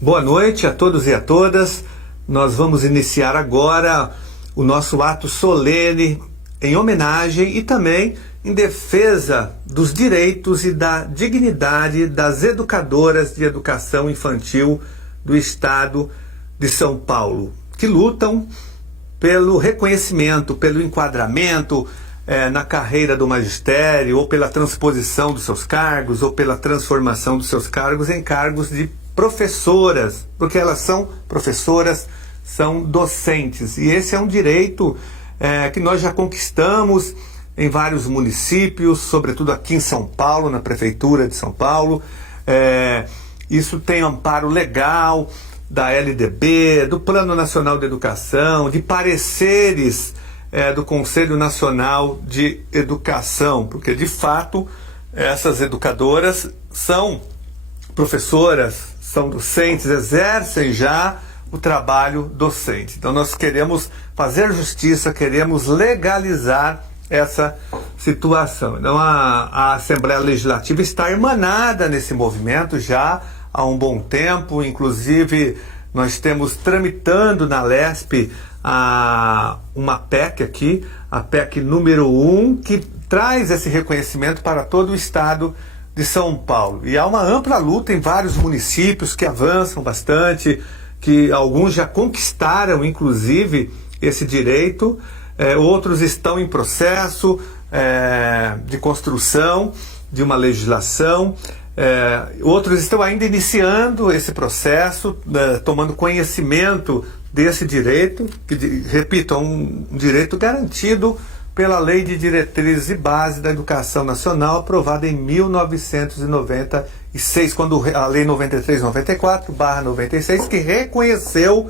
Boa noite a todos e a todas. Nós vamos iniciar agora o nosso ato solene em homenagem e também em defesa dos direitos e da dignidade das educadoras de educação infantil do Estado de São Paulo, que lutam pelo reconhecimento, pelo enquadramento na carreira do magistério, ou pela transposição dos seus cargos, ou pela transformação dos seus cargos em cargos de professoras, porque elas são professoras, são docentes. E esse é um direito que nós já conquistamos em vários municípios, sobretudo aqui em São Paulo, na Prefeitura de São Paulo. Isso tem amparo legal da LDB, do Plano Nacional de Educação, de pareceres do Conselho Nacional de Educação, porque de fato essas educadoras são professoras, são docentes, exercem já o trabalho docente. Então nós queremos fazer justiça, queremos legalizar essa situação. Então a Assembleia Legislativa está irmanada nesse movimento já há um bom tempo. Inclusive nós temos tramitando na LESP uma PEC aqui, a PEC número 1, que traz esse reconhecimento para todo o estado de São Paulo. E há uma ampla luta em vários municípios que avançam bastante, que alguns já conquistaram inclusive esse direito, outros estão em processo de construção de uma legislação, outros estão ainda iniciando esse processo, tomando conhecimento desse direito, que, repito, é um direito garantido pela Lei de Diretrizes e Bases da Educação Nacional, aprovada em 1996, quando a Lei 93/94/96, que reconheceu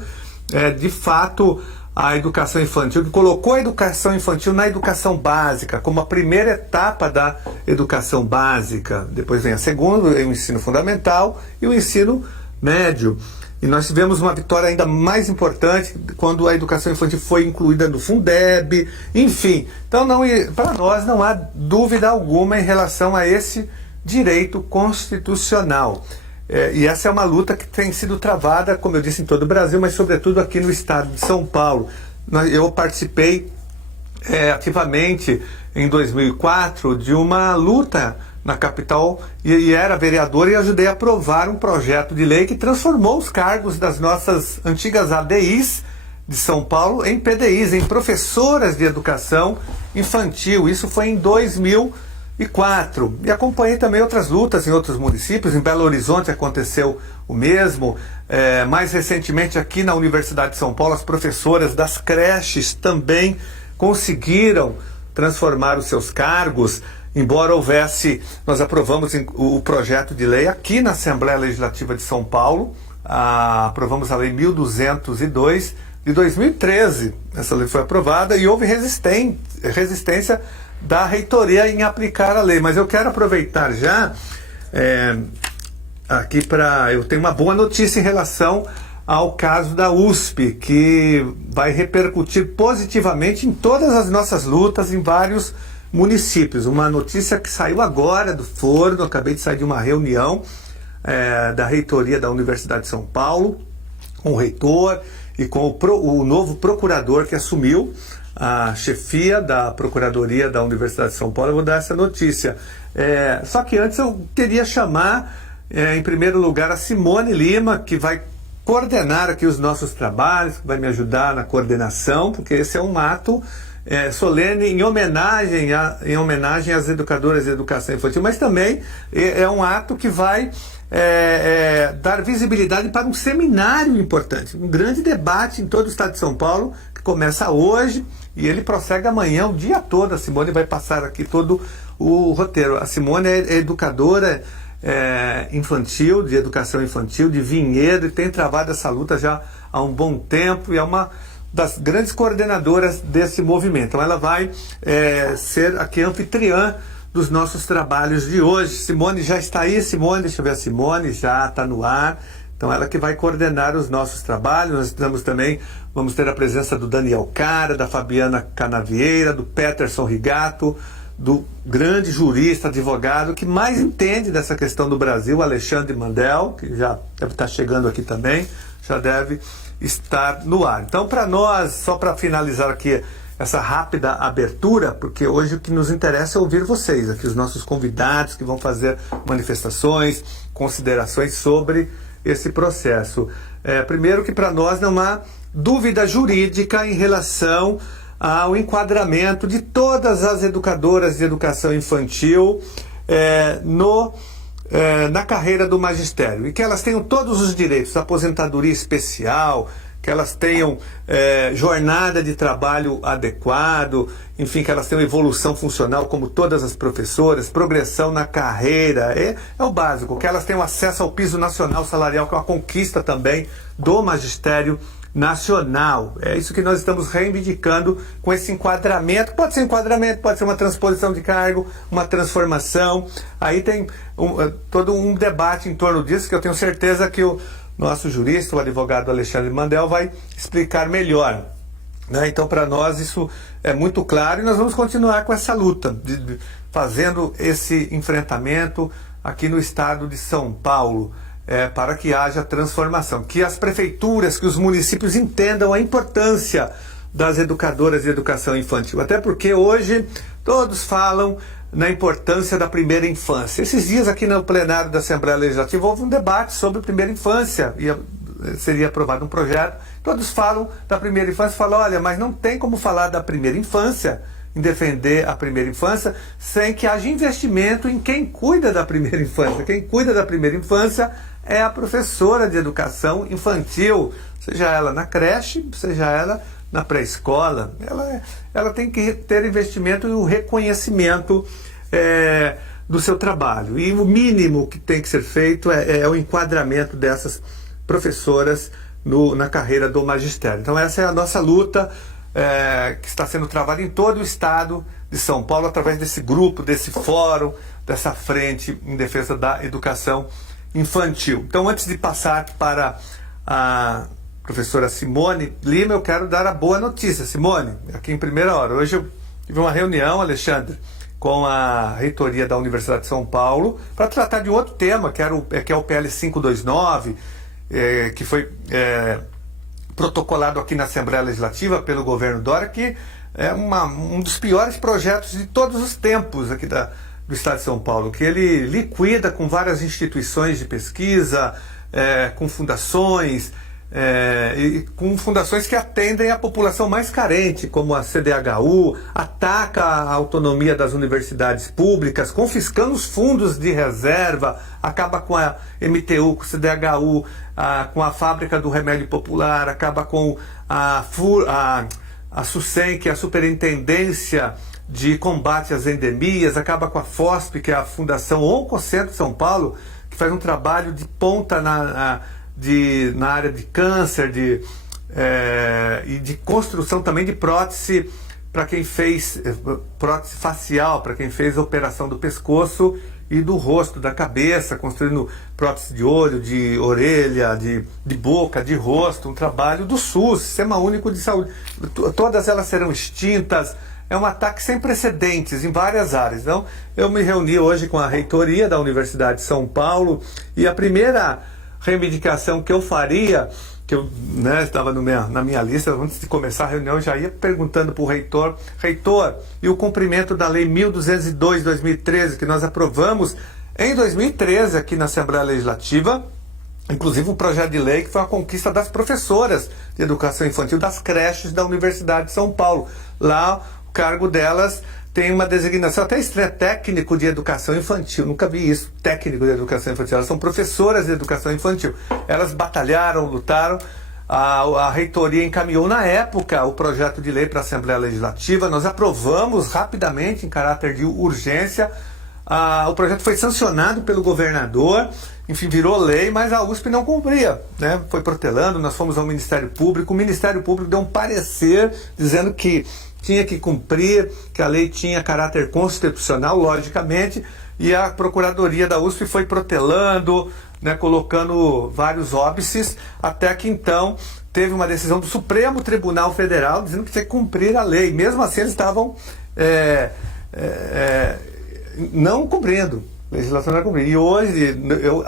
de fato a educação infantil, que colocou a educação infantil na educação básica, como a primeira etapa da educação básica. Depois vem a segunda, o ensino fundamental e o ensino médio. E nós tivemos uma vitória ainda mais importante quando a educação infantil foi incluída no Fundeb, enfim. Então, para nós não há dúvida alguma em relação a esse direito constitucional. E essa é uma luta que tem sido travada, como eu disse, em todo o Brasil, mas sobretudo aqui no estado de São Paulo. Eu participei ativamente em 2004 de uma luta na capital e era vereador e ajudei a aprovar um projeto de lei que transformou os cargos das nossas antigas ADIs de São Paulo em PDIs, em professoras de educação infantil. Isso foi em 2004. E acompanhei também outras lutas em outros municípios. Em Belo Horizonte aconteceu o mesmo. Mais recentemente aqui na Universidade de São Paulo, as professoras das creches também conseguiram transformar os seus cargos. Embora houvesse, nós aprovamos o projeto de lei aqui na Assembleia Legislativa de São Paulo, aprovamos a Lei 1202 de 2013. Essa lei foi aprovada e houve resistência da reitoria em aplicar a lei. Mas eu quero aproveitar já aqui eu tenho uma boa notícia em relação ao caso da USP, que vai repercutir positivamente em todas as nossas lutas em vários municípios. Uma notícia que saiu agora do forno, acabei de sair de uma reunião da reitoria da Universidade de São Paulo, com o reitor e com o novo procurador que assumiu a chefia da Procuradoria da Universidade de São Paulo. Eu vou dar essa notícia. Só que antes eu queria chamar, em primeiro lugar, a Simone Lima, que vai coordenar aqui os nossos trabalhos, que vai me ajudar na coordenação, porque esse é um ato solene em homenagem às educadoras de educação infantil, mas também é um ato que vai dar visibilidade para um seminário importante, um grande debate em todo o estado de São Paulo, que começa hoje e ele prossegue amanhã o dia todo. A Simone vai passar aqui todo o roteiro. A Simone é educadora infantil, de educação infantil, de Vinhedo, e tem travado essa luta já há um bom tempo, e é uma das grandes coordenadoras desse movimento. Então ela vai ser aqui anfitriã dos nossos trabalhos de hoje. Simone já está aí. Simone, deixa eu ver, a Simone já está no ar. Então ela que vai coordenar os nossos trabalhos. Nós vamos ter a presença do Daniel Cara, da Fabiana Canavieira, do Peterson Rigato, do grande jurista, advogado, que mais entende dessa questão do Brasil, Alexandre Mandel, que já deve estar chegando aqui também, já deve estar no ar. Então, para nós, só para finalizar aqui essa rápida abertura, porque hoje o que nos interessa é ouvir vocês, aqui os nossos convidados que vão fazer manifestações, considerações sobre esse processo. Primeiro que para nós não há dúvida jurídica em relação ao enquadramento de todas as educadoras de educação infantil na carreira do magistério, e que elas tenham todos os direitos, aposentadoria especial, que elas tenham jornada de trabalho adequado, enfim, que elas tenham evolução funcional como todas as professoras, progressão na carreira, é o básico, que elas tenham acesso ao piso nacional salarial, que é uma conquista também do magistério nacional. É isso que nós estamos reivindicando com esse enquadramento. Pode ser enquadramento, pode ser uma transposição de cargo, uma transformação. Aí tem todo um debate em torno disso, que eu tenho certeza que o nosso jurista, o advogado Alexandre Mandel, vai explicar melhor. Então, para nós, isso é muito claro, e nós vamos continuar com essa luta, fazendo esse enfrentamento aqui no estado de São Paulo, para que haja transformação, que as prefeituras, que os municípios entendam a importância das educadoras de educação infantil. Até porque hoje todos falam na importância da primeira infância. Esses dias aqui no plenário da Assembleia Legislativa houve um debate sobre primeira infância, seria aprovado um projeto, todos falam da primeira infância, falam, olha, mas não tem como falar da primeira infância, em defender a primeira infância, sem que haja investimento em quem cuida da primeira infância. Quem cuida da primeira infância é a professora de educação infantil, seja ela na creche, seja ela na pré-escola. Ela tem que ter investimento e o reconhecimento do seu trabalho. E o mínimo que tem que ser feito é o enquadramento dessas professoras na carreira do magistério. Então essa é a nossa luta, que está sendo travada em todo o estado de São Paulo, através desse grupo, desse fórum, dessa frente em defesa da educação infantil. Então, antes de passar para a professora Simone Lima, eu quero dar a boa notícia. Simone, aqui em primeira hora. Hoje eu tive uma reunião, Alexandre, com a reitoria da Universidade de São Paulo, para tratar de um outro tema, que é o PL 529, que foi protocolado aqui na Assembleia Legislativa pelo governo Dória, que é um dos piores projetos de todos os tempos aqui do Estado de São Paulo, que ele liquida com várias instituições de pesquisa, com fundações, e com fundações que atendem a população mais carente, como a CDHU, ataca a autonomia das universidades públicas, confiscando os fundos de reserva, acaba com a MTU, com a CDHU, com a fábrica do remédio popular, acaba com a SUSEM, que é a Superintendência de Combate às Endemias, acaba com a FOSP, que é a Fundação Oncocentro de São Paulo, que faz um trabalho de ponta na área de câncer e de construção também de prótese para quem fez prótese facial, para quem fez a operação do pescoço e do rosto, da cabeça, construindo prótese de olho, de orelha, de boca, de rosto, um trabalho do SUS, Sistema Único de Saúde. Todas elas serão extintas. É um ataque sem precedentes em várias áreas. Então, eu me reuni hoje com a reitoria da Universidade de São Paulo, e a primeira reivindicação que eu faria, que eu estava na minha lista, antes de começar a reunião, eu já ia perguntando para o reitor, e o cumprimento da Lei 1202 de 2013, que nós aprovamos em 2013 aqui na Assembleia Legislativa, inclusive um projeto de lei que foi uma conquista das professoras de educação infantil das creches da Universidade de São Paulo. Lá, o cargo delas tem uma designação até estranha, técnico de educação infantil. Nunca vi isso, técnico de educação infantil. Elas são professoras de educação infantil. Elas batalharam, lutaram. A reitoria encaminhou na época o projeto de lei para a Assembleia Legislativa. Nós aprovamos rapidamente, em caráter de urgência. O projeto foi sancionado pelo governador, enfim, virou lei, mas a USP não cumpria, né? Foi protelando. Nós fomos ao Ministério Público. O Ministério Público deu um parecer dizendo que tinha que cumprir, que a lei tinha caráter constitucional, logicamente, e a Procuradoria da USP foi protelando, colocando vários óbices, até que então teve uma decisão do Supremo Tribunal Federal dizendo que tinha que cumprir a lei. Mesmo assim, eles estavam não cumprindo. Legislação não cumprindo. E hoje eu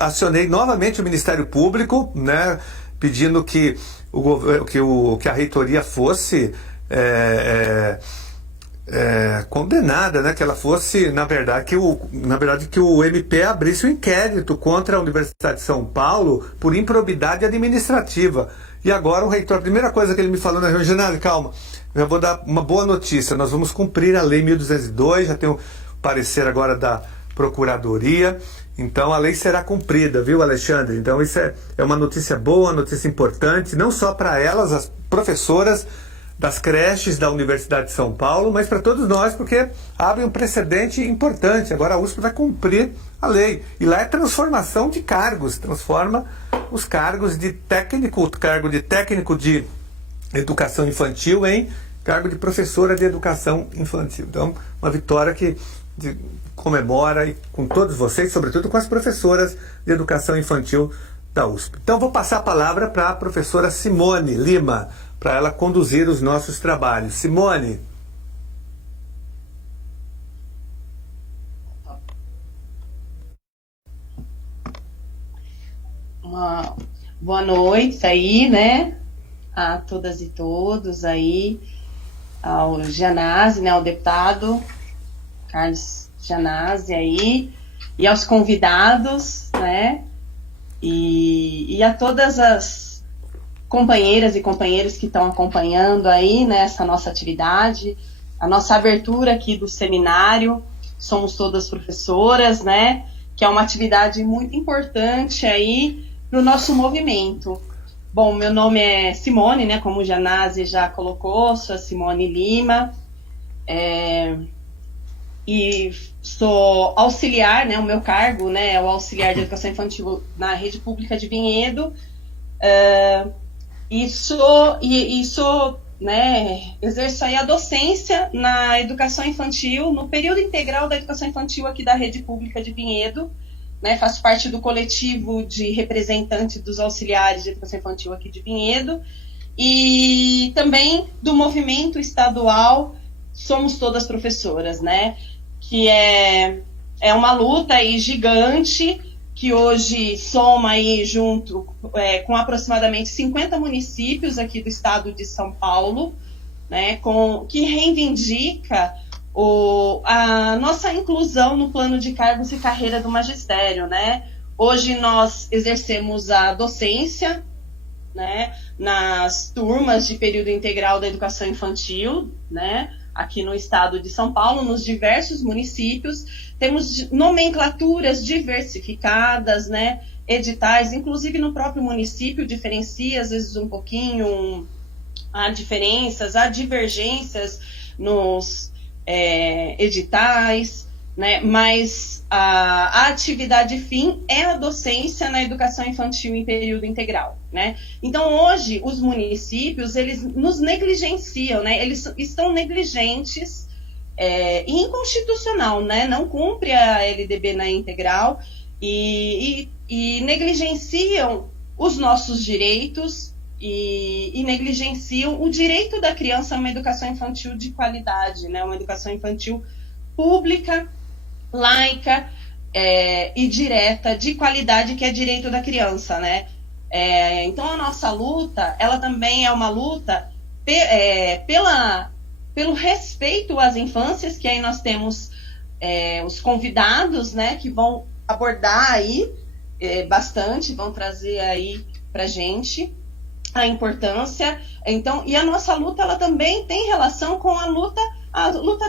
acionei novamente o Ministério Público, né, pedindo que que a reitoria fosse condenada, né, que ela fosse, na verdade, que o MP abrisse um inquérito contra a Universidade de São Paulo por improbidade administrativa. E agora o reitor, a primeira coisa que ele me falou na reunião, Genaro, calma, eu vou dar uma boa notícia, nós vamos cumprir a Lei 1202, já tem o parecer agora da Procuradoria, então a lei será cumprida, viu, Alexandre? Então isso é uma notícia boa, uma notícia importante, não só para elas, as professoras das creches da Universidade de São Paulo, mas para todos nós, porque abre um precedente importante. Agora a USP vai cumprir a lei. E lá é transformação de cargos, transforma os cargos de técnico, o cargo de técnico de educação infantil em cargo de professora de educação infantil. Então, uma vitória que comemora e com todos vocês, sobretudo com as professoras de educação infantil da USP. Então, vou passar a palavra para a professora Simone Lima, para ela conduzir os nossos trabalhos. Simone. Uma boa noite aí, né, a todas e todos aí, ao Gianazzi, né, ao deputado Carlos Gianazzi aí, e aos convidados, né, e a todas as companheiras e companheiros que estão acompanhando aí nessa nossa atividade, a nossa abertura aqui do seminário, somos todas professoras, né, que é uma atividade muito importante aí para o nosso movimento. Bom, meu nome é Simone, né, como o Gianazzi já colocou, sou a Simone Lima, e sou auxiliar, né, o meu cargo, né, é o auxiliar de educação infantil na rede pública de Vinhedo, e sou, né, exerço aí a docência na educação infantil, no período integral da educação infantil aqui da rede pública de Vinhedo, né, faço parte do coletivo de representantes dos auxiliares de educação infantil aqui de Vinhedo, e também do movimento estadual Somos Todas Professoras, né, que é uma luta aí gigante, que hoje soma aí junto com aproximadamente 50 municípios aqui do estado de São Paulo, né, que reivindica a nossa inclusão no plano de cargos e carreira do magistério, né? Hoje nós exercemos a docência, né, nas turmas de período integral da educação infantil, né, aqui no estado de São Paulo, nos diversos municípios. Temos nomenclaturas diversificadas, né, editais, inclusive no próprio município diferencia, às vezes um pouquinho, há diferenças, há divergências nos editais, né, mas a atividade fim é a docência na educação infantil em período integral, né? Então, hoje, os municípios, eles nos negligenciam, né? Eles estão negligentes e inconstitucional, né? Não cumpre a LDB na integral e negligenciam os nossos direitos e negligenciam o direito da criança a uma educação infantil de qualidade, né? Uma educação infantil pública, laica e direta, de qualidade, que é direito da criança, né? Então a nossa luta, ela também é uma luta pelo respeito às infâncias, que aí nós temos os convidados, né, que vão abordar aí bastante, vão trazer aí pra gente a importância. Então, e a nossa luta, ela também tem relação com a luta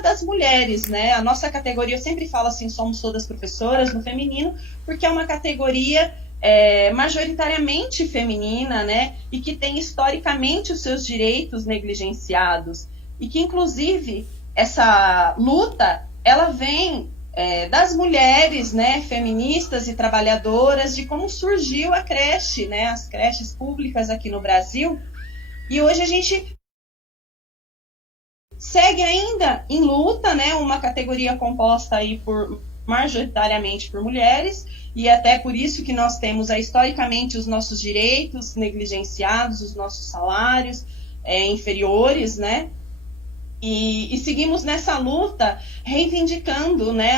das mulheres, né? A nossa categoria, eu sempre falo assim, somos todas professoras no feminino, porque é uma categoria majoritariamente feminina, né? E que tem historicamente os seus direitos negligenciados, e que inclusive essa luta, ela vem das mulheres, né, feministas e trabalhadoras, de como surgiu a creche, né, as creches públicas aqui no Brasil, e hoje a gente segue ainda em luta, né, uma categoria composta aí majoritariamente por mulheres, e até por isso que nós temos historicamente os nossos direitos negligenciados, os nossos salários inferiores, né, E seguimos nessa luta reivindicando, né,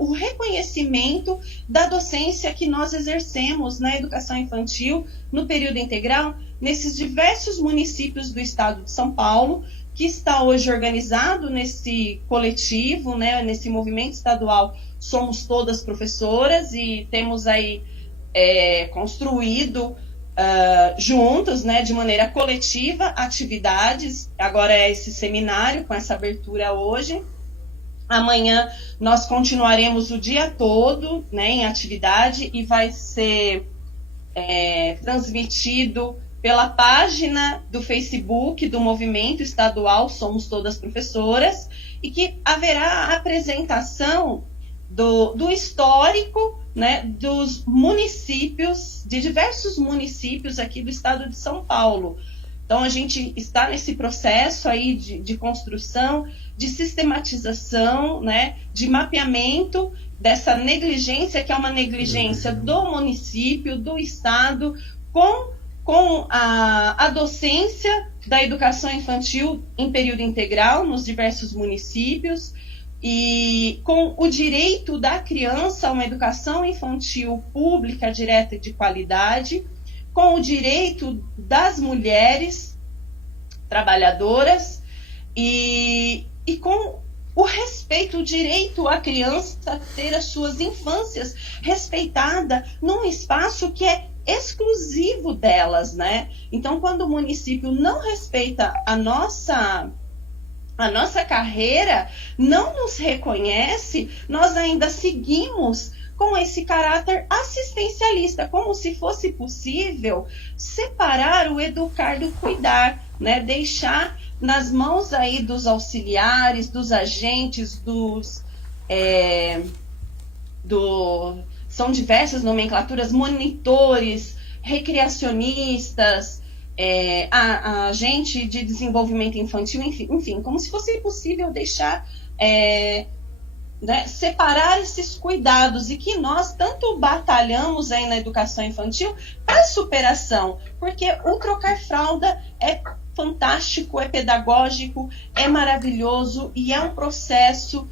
o reconhecimento da docência que nós exercemos na educação infantil no período integral nesses diversos municípios do estado de São Paulo, que está hoje organizado nesse coletivo, né, nesse movimento estadual Somos Todas Professoras, e temos aí construído juntos, né, de maneira coletiva, atividades. Agora é esse seminário com essa abertura hoje. Amanhã nós continuaremos o dia todo, né, em atividade, e vai ser transmitido pela página do Facebook do Movimento Estadual Somos Todas Professoras, e que haverá a apresentação do histórico, né, dos municípios, de diversos municípios aqui do estado de São Paulo. Então, a gente está nesse processo aí de construção, de sistematização, né, de mapeamento dessa negligência, que é uma negligência do município, do estado, com a docência da educação infantil em período integral nos diversos municípios, e com o direito da criança a uma educação infantil pública, direta e de qualidade, com o direito das mulheres trabalhadoras e com o respeito, o direito à criança ter as suas infâncias respeitada num espaço que é exclusivo delas, né? Então, quando o município não respeita a nossa carreira, não nos reconhece, nós ainda seguimos com esse caráter assistencialista, como se fosse possível separar o educar do cuidar, né? Deixar nas mãos aí dos auxiliares, dos agentes, são diversas nomenclaturas, monitores, recreacionistas, agente de desenvolvimento infantil, enfim, como se fosse possível deixar, né, separar esses cuidados, e que nós tanto batalhamos aí na educação infantil para superação, porque o trocar fralda é fantástico, é pedagógico, é maravilhoso e é um processo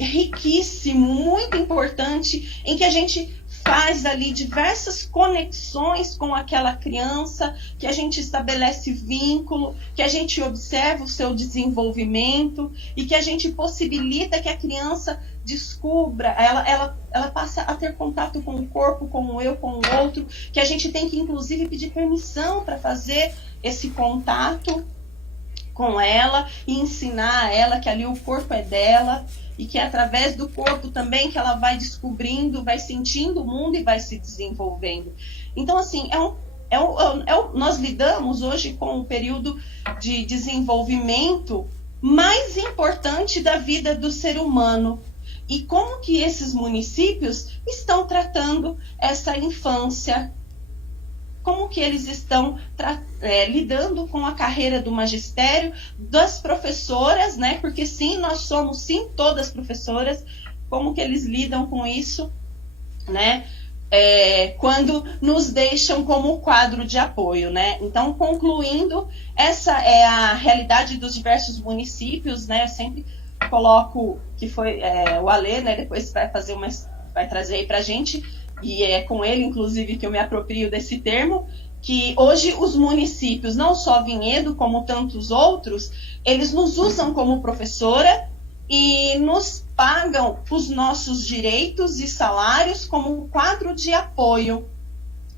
riquíssimo, muito importante, em que a gente faz ali diversas conexões com aquela criança, que a gente estabelece vínculo, que a gente observa o seu desenvolvimento e que a gente possibilita que a criança descubra, ela passa a ter contato com o corpo, com o eu, com o outro, que a gente tem que inclusive pedir permissão para fazer esse contato com ela e ensinar a ela que ali o corpo é dela, e que é através do corpo também que ela vai descobrindo, vai sentindo o mundo e vai se desenvolvendo. Então, assim, nós lidamos hoje com um período de desenvolvimento mais importante da vida do ser humano. E como que esses municípios estão tratando essa infância? Como que eles estão lidando com a carreira do magistério, das professoras, né? Porque sim, nós somos sim todas professoras. Como que eles lidam com isso, né? Quando nos deixam como quadro de apoio, né? Então, concluindo, essa é a realidade dos diversos municípios, né? Eu sempre coloco que foi o Alê, né? Depois vai trazer aí pra gente, e é com ele, inclusive, que eu me aproprio desse termo, que hoje os municípios, não só Vinhedo, como tantos outros, eles nos usam como professora e nos pagam os nossos direitos e salários como um quadro de apoio,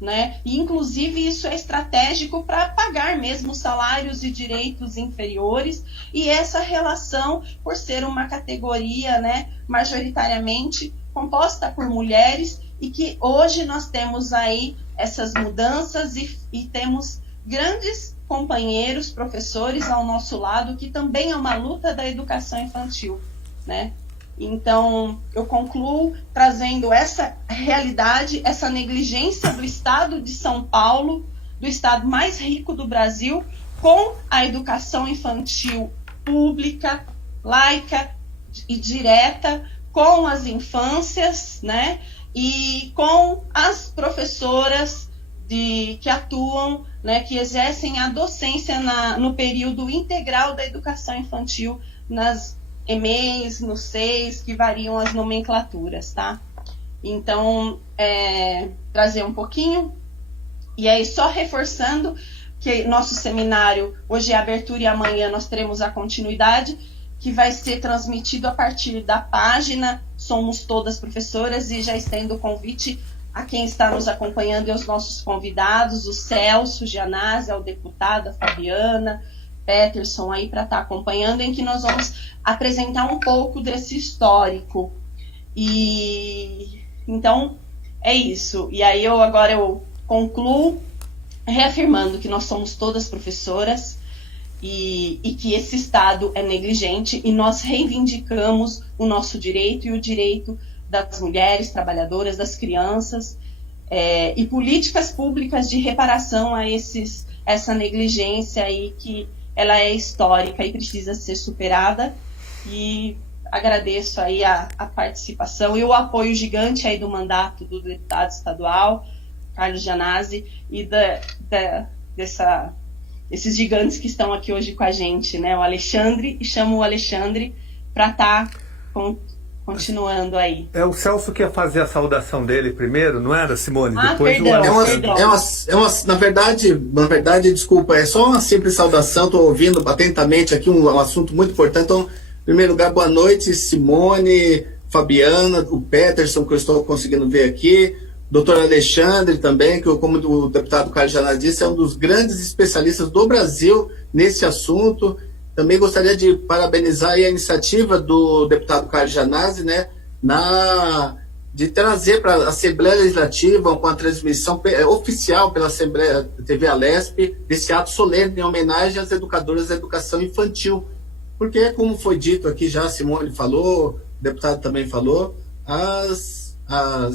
né? E, inclusive, isso é estratégico para pagar mesmo salários e direitos inferiores, e essa relação, por ser uma categoria, né, majoritariamente composta por mulheres, e que hoje nós temos aí essas mudanças e temos grandes companheiros, professores ao nosso lado, que também é uma luta da educação infantil, né? Então, eu concluo trazendo essa realidade, essa negligência do estado de São Paulo, do estado mais rico do Brasil, com a educação infantil pública, laica e direta, com as infâncias, né? E com as professoras que atuam, né, que exercem a docência no período integral da educação infantil, nas EMEIs, nos SEIs, que variam as nomenclaturas, tá? Então, trazer um pouquinho, e aí só reforçando que nosso seminário, hoje é a abertura e amanhã nós teremos a continuidade, que vai ser transmitido a partir da página Somos Todas Professoras, e já estendo o convite a quem está nos acompanhando e aos nossos convidados, o Celso Gianazzi, o deputado, a Fabiana, Peterson aí para estar acompanhando, em que nós vamos apresentar um pouco desse histórico. E então é isso. E aí agora eu concluo reafirmando que nós somos todas professoras e que esse Estado é negligente, e nós reivindicamos o nosso direito e o direito das mulheres trabalhadoras, das crianças, e políticas públicas de reparação a essa negligência aí, que ela é histórica e precisa ser superada. E agradeço aí a participação e o apoio gigante aí do mandato do deputado estadual, Carlos Gianazzi, e esses gigantes que estão aqui hoje com a gente, né? O Alexandre, e chamo o Alexandre para estar continuando aí. É o Celso que ia fazer a saudação dele primeiro, não era, Simone? Depois perdão. Na verdade, desculpa, é só uma simples saudação, estou ouvindo atentamente aqui um assunto muito importante. Então, em primeiro lugar, boa noite, Simone, Fabiana, o Peterson, que eu estou conseguindo ver aqui, doutor Alexandre também, que, como o deputado Carlos Gianazzi disse, é um dos grandes especialistas do Brasil nesse assunto. Também gostaria de parabenizar aí a iniciativa do deputado Carlos Gianazzi, né, de trazer para a Assembleia Legislativa, com a transmissão oficial pela Assembleia TV Alesp, desse ato solene em homenagem às educadoras da educação infantil. Porque, como foi dito aqui já, a Simone falou, o deputado também falou, as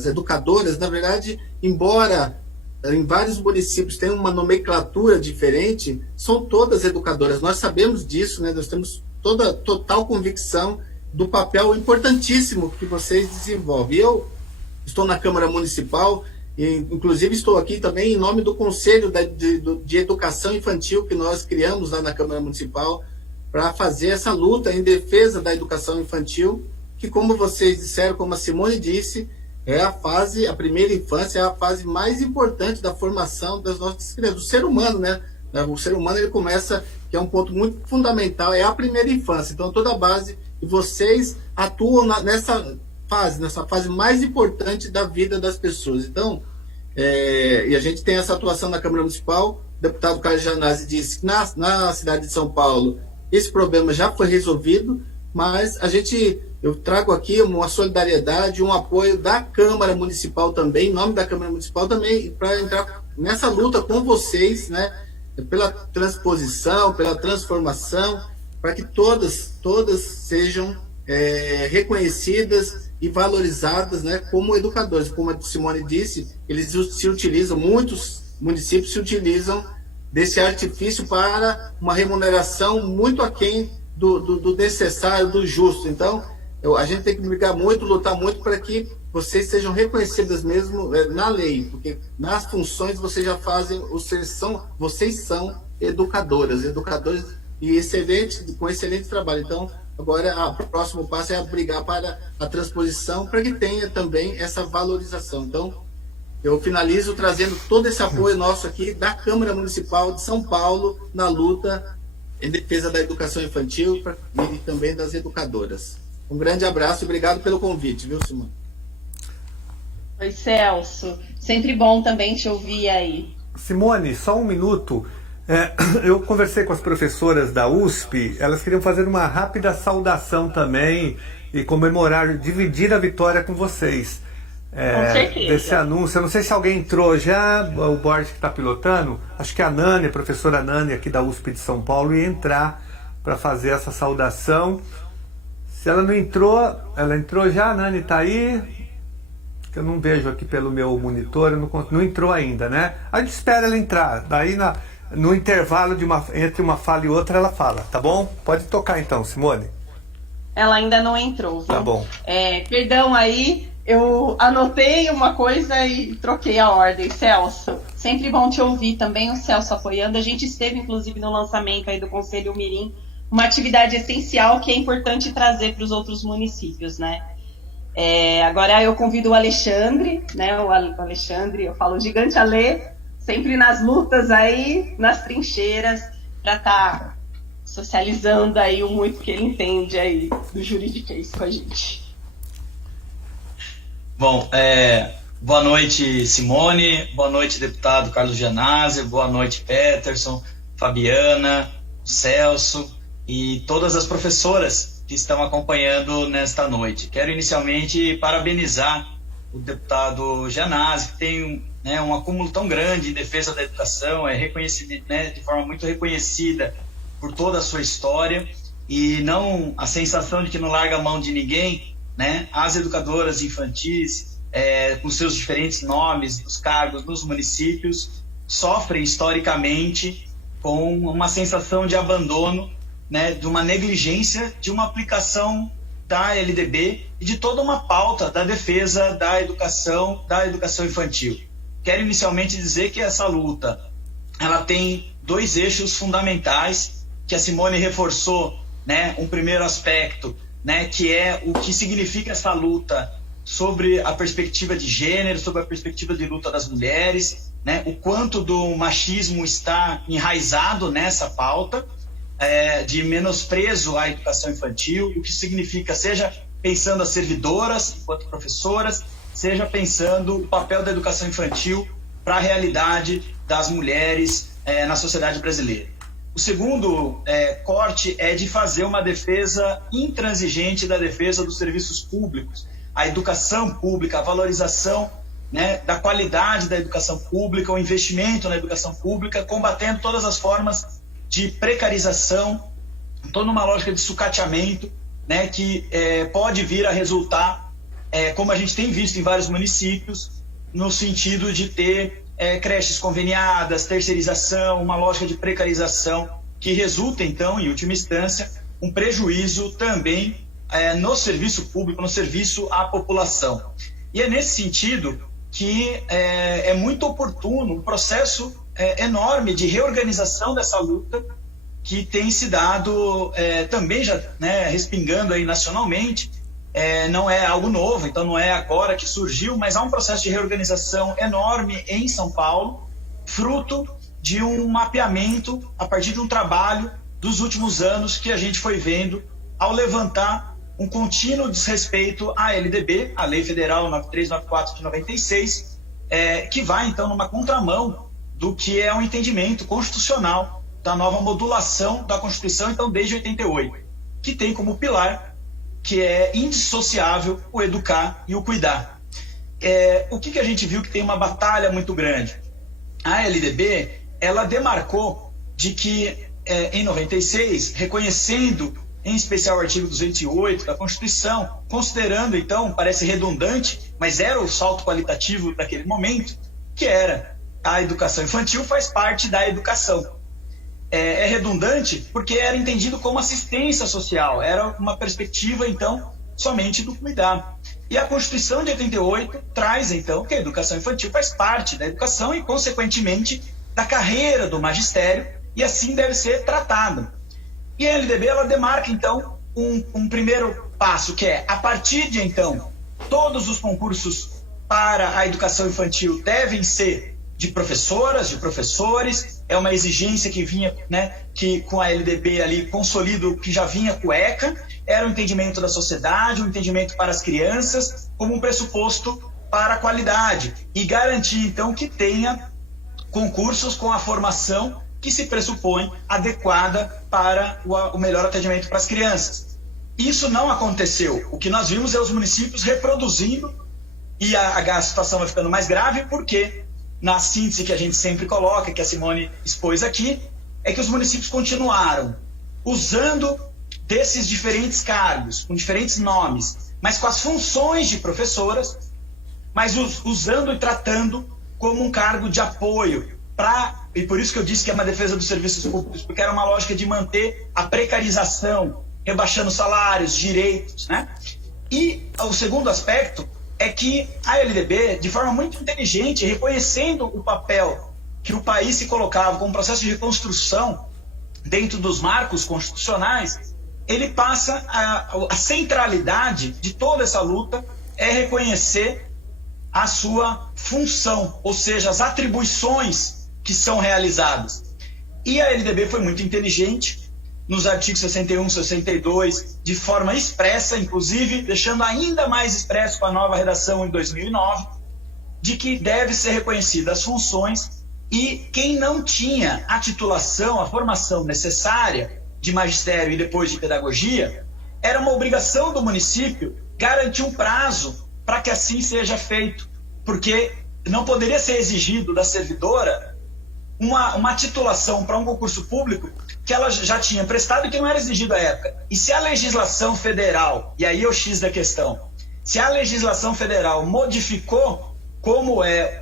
educadoras, na verdade, embora em vários municípios tenham uma nomenclatura diferente, são todas educadoras. Nós sabemos disso, né? Nós temos total convicção do papel importantíssimo que vocês desenvolvem. Eu estou na Câmara Municipal, e inclusive estou aqui também em nome do Conselho de Educação Infantil que nós criamos lá na Câmara Municipal, para fazer essa luta em defesa da educação infantil, que, como vocês disseram, como a Simone disse, a primeira infância é a fase mais importante da formação das nossas crianças, do ser humano, né? O ser humano, ele começa, que é um ponto muito fundamental, é a primeira infância. Então, toda a base, e vocês atuam nessa fase mais importante da vida das pessoas. Então, e a gente tem essa atuação na Câmara Municipal. O deputado Carlos Gianazzi disse que na cidade de São Paulo esse problema já foi resolvido, mas eu trago aqui uma solidariedade, um apoio da Câmara Municipal também, em nome da Câmara Municipal também, para entrar nessa luta com vocês, né, pela transposição, pela transformação, para que todas sejam reconhecidas e valorizadas, né, como educadores. Como a Simone disse, muitos municípios se utilizam desse artifício para uma remuneração muito aquém do necessário, do justo. Então, a gente tem que brigar muito, lutar muito para que vocês sejam reconhecidas mesmo na lei, porque nas funções vocês já fazem, vocês são educadores e com excelente trabalho. Então, agora o próximo passo é brigar para a transposição, para que tenha também essa valorização. Então, eu finalizo trazendo todo esse apoio nosso aqui da Câmara Municipal de São Paulo na luta em defesa da educação infantil e também das educadoras. Um grande abraço e obrigado pelo convite, viu, Simone? Oi, Celso. Sempre bom também te ouvir aí. Simone, só um minuto. Eu conversei com as professoras da USP, elas queriam fazer uma rápida saudação também e comemorar, dividir a vitória com vocês. Com certeza. Desse anúncio. Eu não sei se alguém entrou já, o board que está pilotando, acho que a Nani, a professora Nani aqui da USP de São Paulo, ia entrar para fazer essa saudação. Se ela não entrou, ela entrou já, a Nani está aí, que eu não vejo aqui pelo meu monitor, não entrou ainda, né? A gente espera ela entrar, daí no intervalo entre uma fala e outra ela fala, tá bom? Pode tocar então, Simone. Ela ainda não entrou, viu? Tá bom. Perdão aí, eu anotei uma coisa e troquei a ordem, Celso. Sempre bom te ouvir também, o Celso apoiando. A gente esteve, inclusive, no lançamento aí do Conselho Mirim, uma atividade essencial que é importante trazer para os outros municípios, né? Agora eu convido o Alexandre, né? O Alexandre, eu falo Gigante Alê, sempre nas lutas aí, nas trincheiras, para estar socializando aí o muito que ele entende aí do juridiquês com a gente. Bom, boa noite, Simone, boa noite, deputado Carlos Gianazzi, boa noite, Peterson, Fabiana, Celso e todas as professoras que estão acompanhando nesta noite. Quero inicialmente parabenizar o deputado Gianazzi, que tem um acúmulo tão grande em defesa da educação, é reconhecido, né, de forma muito reconhecida por toda a sua história, e não a sensação de que não larga a mão de ninguém, né? As educadoras infantis, com seus diferentes nomes, os cargos nos municípios, sofrem historicamente com uma sensação de abandono, né, de uma negligência de uma aplicação da LDB e de toda uma pauta da defesa da educação infantil. Quero inicialmente dizer que essa luta ela tem dois eixos fundamentais que a Simone reforçou, né? Um primeiro aspecto, né, que é o que significa essa luta sobre a perspectiva de gênero, sobre a perspectiva de luta das mulheres, né? O quanto do machismo está enraizado nessa pauta, de menosprezo à educação infantil, o que significa, seja pensando as servidoras enquanto professoras, seja pensando o papel da educação infantil para a realidade das mulheres na sociedade brasileira. O segundo corte é de fazer uma defesa intransigente da defesa dos serviços públicos, a educação pública, a valorização, né, da qualidade da educação pública, o investimento na educação pública, combatendo todas as formas de precarização, toda uma lógica de sucateamento, né, que pode vir a resultar, como a gente tem visto em vários municípios, no sentido de ter creches conveniadas, terceirização, uma lógica de precarização que resulta, então, em última instância, um prejuízo também no serviço público, no serviço à população. E é nesse sentido que é muito oportuno um processo enorme de reorganização dessa luta que tem se dado também já, né, respingando aí nacionalmente. Não é algo novo, então não é agora que surgiu, mas há um processo de reorganização enorme em São Paulo, fruto de um mapeamento a partir de um trabalho dos últimos anos que a gente foi vendo ao levantar um contínuo desrespeito à LDB, a Lei Federal 9394 de 96, que vai então numa contramão do que é um entendimento constitucional da nova modulação da Constituição, então desde 88, que tem como pilar que é indissociável o educar e o cuidar. O que a gente viu que tem uma batalha muito grande? A LDB, ela demarcou de que em 96, reconhecendo em especial o artigo 208 da Constituição, considerando então, parece redundante, mas era o salto qualitativo daquele momento, que era a educação infantil faz parte da educação. É redundante porque era entendido como assistência social, era uma perspectiva, então, somente do cuidar. E a Constituição de 88 traz, então, que a educação infantil faz parte da educação e, consequentemente, da carreira do magistério, e assim deve ser tratada. E a LDB, ela demarca, então, um primeiro passo, que é, a partir de, então, todos os concursos para a educação infantil devem ser de professoras, de professores, é uma exigência que vinha, né, que com a LDB ali consolido, que já vinha com o ECA, era um entendimento da sociedade, um entendimento para as crianças, como um pressuposto para a qualidade, e garantir então que tenha concursos com a formação que se pressupõe adequada para o melhor atendimento para as crianças. Isso não aconteceu. O que nós vimos é os municípios reproduzindo, e a situação vai ficando mais grave, porque na síntese que a gente sempre coloca, que a Simone expôs aqui, é que os municípios continuaram usando desses diferentes cargos, com diferentes nomes, mas com as funções de professoras, mas usando e tratando como um cargo de apoio, e por isso que eu disse que é uma defesa dos serviços públicos, porque era uma lógica de manter a precarização, rebaixando salários, direitos, né? E o segundo aspecto é que a LDB, de forma muito inteligente, reconhecendo o papel que o país se colocava como processo de reconstrução dentro dos marcos constitucionais, ele passa a centralidade de toda essa luta é reconhecer a sua função, ou seja, as atribuições que são realizadas. E a LDB foi muito inteligente, nos artigos 61 e 62, de forma expressa, inclusive deixando ainda mais expresso com a nova redação em 2009, de que deve ser reconhecidas as funções e quem não tinha a titulação, a formação necessária de magistério e depois de pedagogia, era uma obrigação do município garantir um prazo para que assim seja feito, porque não poderia ser exigido da servidora uma titulação para um concurso público que ela já tinha prestado e que não era exigido à época. E se a legislação federal, e aí é o X da questão, se a legislação federal modificou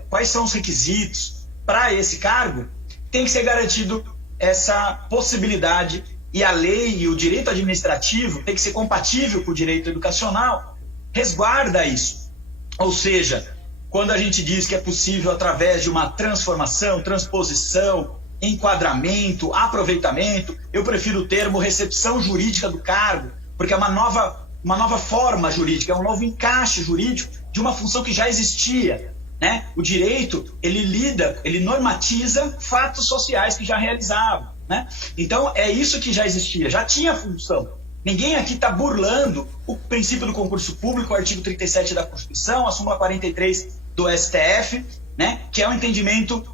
quais são os requisitos para esse cargo, tem que ser garantido essa possibilidade, e a lei e o direito administrativo tem que ser compatível com o direito educacional, resguarda isso. Ou seja, quando a gente diz que é possível através de uma transformação, transposição, enquadramento, aproveitamento, eu prefiro o termo recepção jurídica do cargo, porque é uma nova forma jurídica, é um novo encaixe jurídico de uma função que já existia, né? O direito, ele normatiza fatos sociais que já realizavam, né? Então, é isso que já existia, já tinha função. Ninguém aqui está burlando o princípio do concurso público, o artigo 37 da Constituição, a súmula 43 do STF, né? Que é um entendimento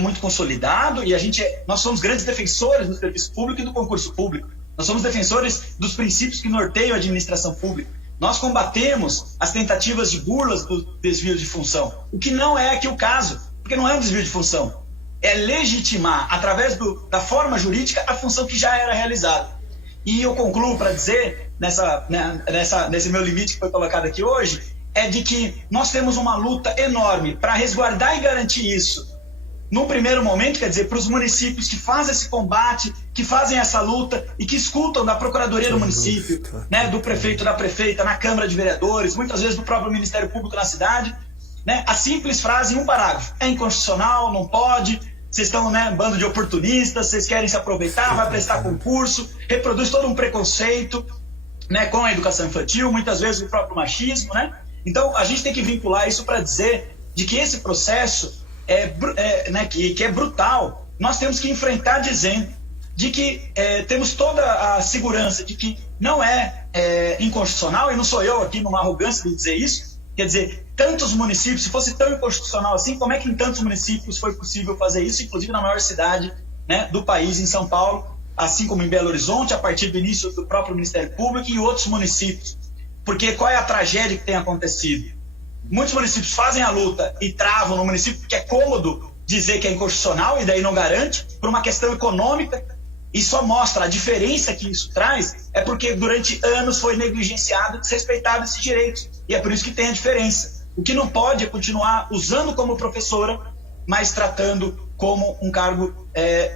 muito consolidado, e nós somos grandes defensores do serviço público e do concurso público. Nós somos defensores dos princípios que norteiam a administração pública. Nós combatemos as tentativas de burlas do desvio de função, o que não é aqui o caso, porque não é um desvio de função. É legitimar, através da forma jurídica, a função que já era realizada. E eu concluo para dizer, nesse meu limite que foi colocado aqui hoje, é de que nós temos uma luta enorme para resguardar e garantir isso. Num primeiro momento, quer dizer, para os municípios que fazem esse combate, que fazem essa luta e que escutam da Procuradoria do município, né, do prefeito, da prefeita, na Câmara de Vereadores, muitas vezes do próprio Ministério Público na cidade, né, a simples frase em um parágrafo: é inconstitucional, não pode, vocês estão, né, bando de oportunistas, vocês querem se aproveitar, vai prestar concurso, reproduz todo um preconceito, né, com a educação infantil, muitas vezes o próprio machismo, né? Então, a gente tem que vincular isso para dizer de que esse processo que é brutal, nós temos que enfrentar dizendo de que temos toda a segurança de que não é inconstitucional, e não sou eu aqui numa arrogância de dizer isso, quer dizer, tantos municípios, se fosse tão inconstitucional assim, como é que em tantos municípios foi possível fazer isso, inclusive na maior cidade, né, do país, em São Paulo, assim como em Belo Horizonte, a partir do início do próprio Ministério Público e outros municípios. Porque qual é a tragédia que tem acontecido? Muitos municípios fazem a luta e travam no município porque é cômodo dizer que é inconstitucional e daí não garante, por uma questão econômica, e só mostra a diferença que isso traz, é porque durante anos foi negligenciado e desrespeitado esses direitos, e é por isso que tem a diferença. O que não pode é continuar usando como professora, mas tratando como um cargo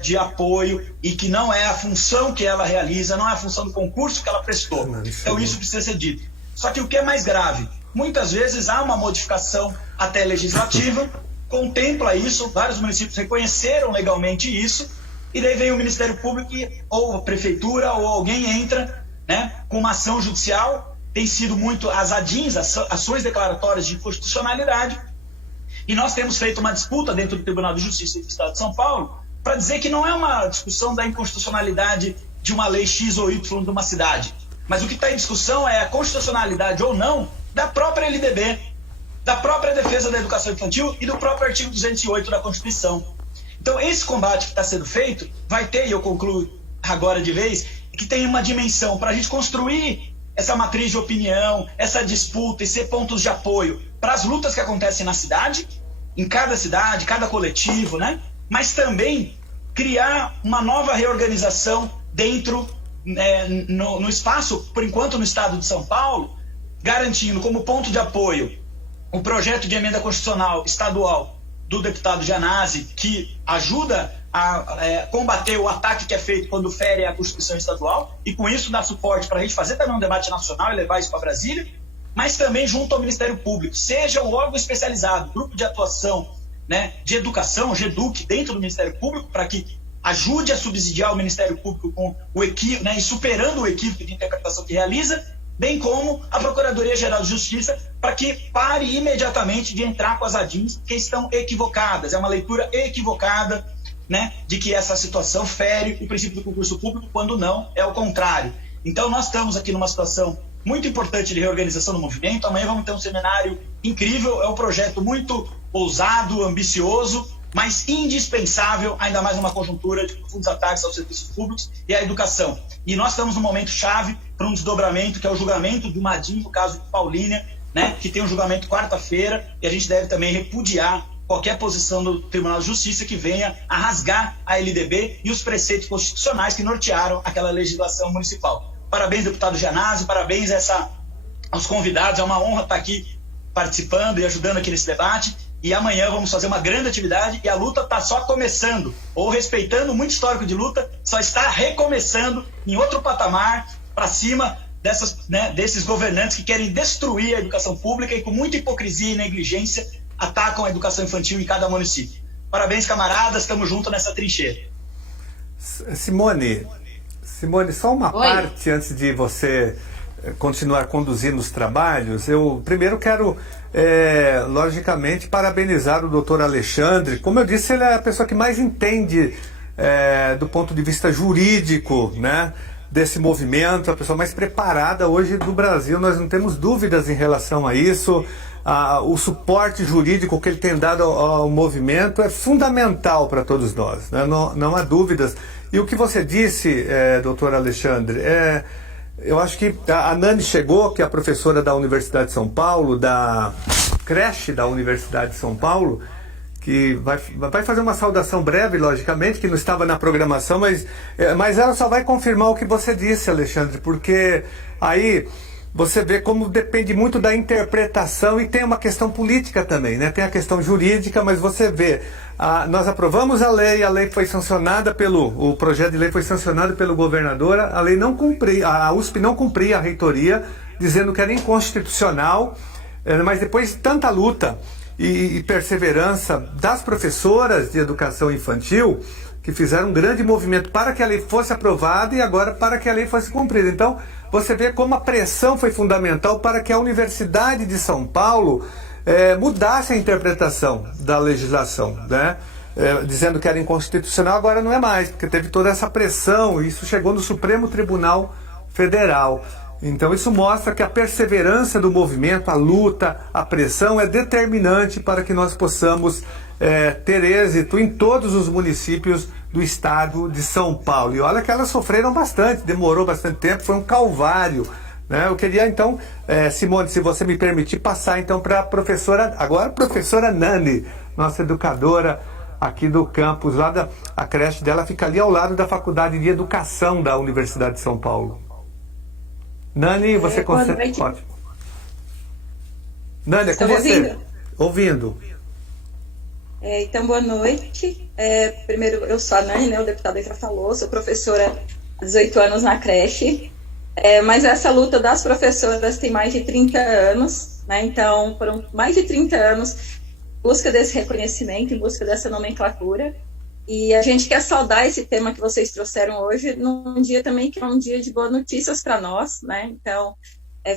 de apoio, e que não é a função que ela realiza, não é a função do concurso que ela prestou. Então isso precisa ser dito. Só que o que é mais grave, muitas vezes há uma modificação até legislativa, contempla isso, vários municípios reconheceram legalmente isso, e daí vem o Ministério Público, ou a Prefeitura, ou alguém entra, né, com uma ação judicial, tem sido muito as ADINs, ações declaratórias de inconstitucionalidade, e nós temos feito uma disputa dentro do Tribunal de Justiça do Estado de São Paulo, para dizer que não é uma discussão da inconstitucionalidade de uma lei X ou Y de uma cidade, mas o que está em discussão é a constitucionalidade ou não da própria LDB, da própria defesa da educação infantil e do próprio artigo 208 da Constituição. Então, esse combate que está sendo feito vai ter, e eu concluo agora de vez, que tem uma dimensão para a gente construir essa matriz de opinião, essa disputa e ser pontos de apoio para as lutas que acontecem na cidade, em cada cidade, cada coletivo, né? Mas também criar uma nova reorganização dentro, no espaço, por enquanto no estado de São Paulo, garantindo como ponto de apoio o projeto de emenda constitucional estadual do deputado Gianazzi, que ajuda a combater o ataque que é feito quando fere a Constituição estadual, e com isso dá suporte para a gente fazer também um debate nacional e levar isso para Brasília, mas também junto ao Ministério Público, seja o órgão especializado, grupo de atuação né, de educação, o GEDUC, dentro do Ministério Público, para que ajude a subsidiar o Ministério Público com o equívoco, né, e superando o equívoco de interpretação que realiza, bem como a Procuradoria-Geral de Justiça, para que pare imediatamente de entrar com as ADIMs que estão equivocadas. É uma leitura equivocada, né, de que essa situação fere o princípio do concurso público, quando não, é o contrário. Então nós estamos aqui numa situação muito importante de reorganização do movimento. Amanhã vamos ter um seminário incrível, é um projeto muito ousado, ambicioso, mas indispensável, ainda mais numa conjuntura de profundos ataques aos serviços públicos e à educação. E nós estamos num momento chave para um desdobramento, que é o julgamento do Madinho, no caso de Paulínia, né, que tem um julgamento quarta-feira, e a gente deve também repudiar qualquer posição do Tribunal de Justiça que venha a rasgar a LDB e os preceitos constitucionais que nortearam aquela legislação municipal. Parabéns, deputado Gianazzi, parabéns aos convidados, é uma honra estar aqui participando e ajudando aqui nesse debate. E amanhã vamos fazer uma grande atividade e a luta está só começando, ou respeitando muito histórico de luta, só está recomeçando em outro patamar para cima desses governantes que querem destruir a educação pública e com muita hipocrisia e negligência atacam a educação infantil em cada município. Parabéns, camaradas, estamos juntos nessa trincheira. Simone, só uma parte antes de você continuar conduzindo os trabalhos. Eu primeiro quero, logicamente, parabenizar o doutor Alexandre. Como eu disse, ele é a pessoa que mais entende do ponto de vista jurídico, né, desse movimento, a pessoa mais preparada hoje do Brasil. Nós não temos dúvidas em relação a isso. O suporte jurídico que ele tem dado ao movimento é fundamental para todos nós, né? Não há dúvidas. E o que você disse, doutor Alexandre, eu acho que a Nani chegou, que é a professora da Universidade de São Paulo, da creche da Universidade de São Paulo, que vai fazer uma saudação breve, logicamente, que não estava na programação, mas ela só vai confirmar o que você disse, Alexandre, porque aí você vê como depende muito da interpretação e tem uma questão política também, né? Tem a questão jurídica, mas você vê, nós aprovamos a lei foi sancionada o projeto de lei foi sancionado pelo governador, a lei não cumpria, a USP não cumpria a reitoria, dizendo que era inconstitucional, mas depois de tanta luta e perseverança das professoras de educação infantil, que fizeram um grande movimento para que a lei fosse aprovada e agora para que a lei fosse cumprida. Então, você vê como a pressão foi fundamental para que a Universidade de São Paulo mudasse a interpretação da legislação, né? Dizendo que era inconstitucional, agora não é mais, porque teve toda essa pressão, e isso chegou no Supremo Tribunal Federal. Então isso mostra que a perseverança do movimento, a luta, a pressão é determinante para que nós possamos ter êxito em todos os municípios do estado de São Paulo. E olha que elas sofreram bastante, demorou bastante tempo, foi um calvário, né? Eu queria então, Simone, se você me permitir, passar então para a professora, agora a professora Nani, nossa educadora aqui do campus, lá a creche dela fica ali ao lado da Faculdade de Educação da Universidade de São Paulo. Nani, você consegue? Ótimo. Nani, é com você. Ouvindo. Então, boa noite. Primeiro, eu sou a Nani, né, o deputado já falou, sou professora há 18 anos na creche, mas essa luta das professoras tem mais de 30 anos, né, então foram mais de 30 anos em busca desse reconhecimento, em busca dessa nomenclatura, e a gente quer saudar esse tema que vocês trouxeram hoje, num dia também que é um dia de boas notícias para nós, né, então,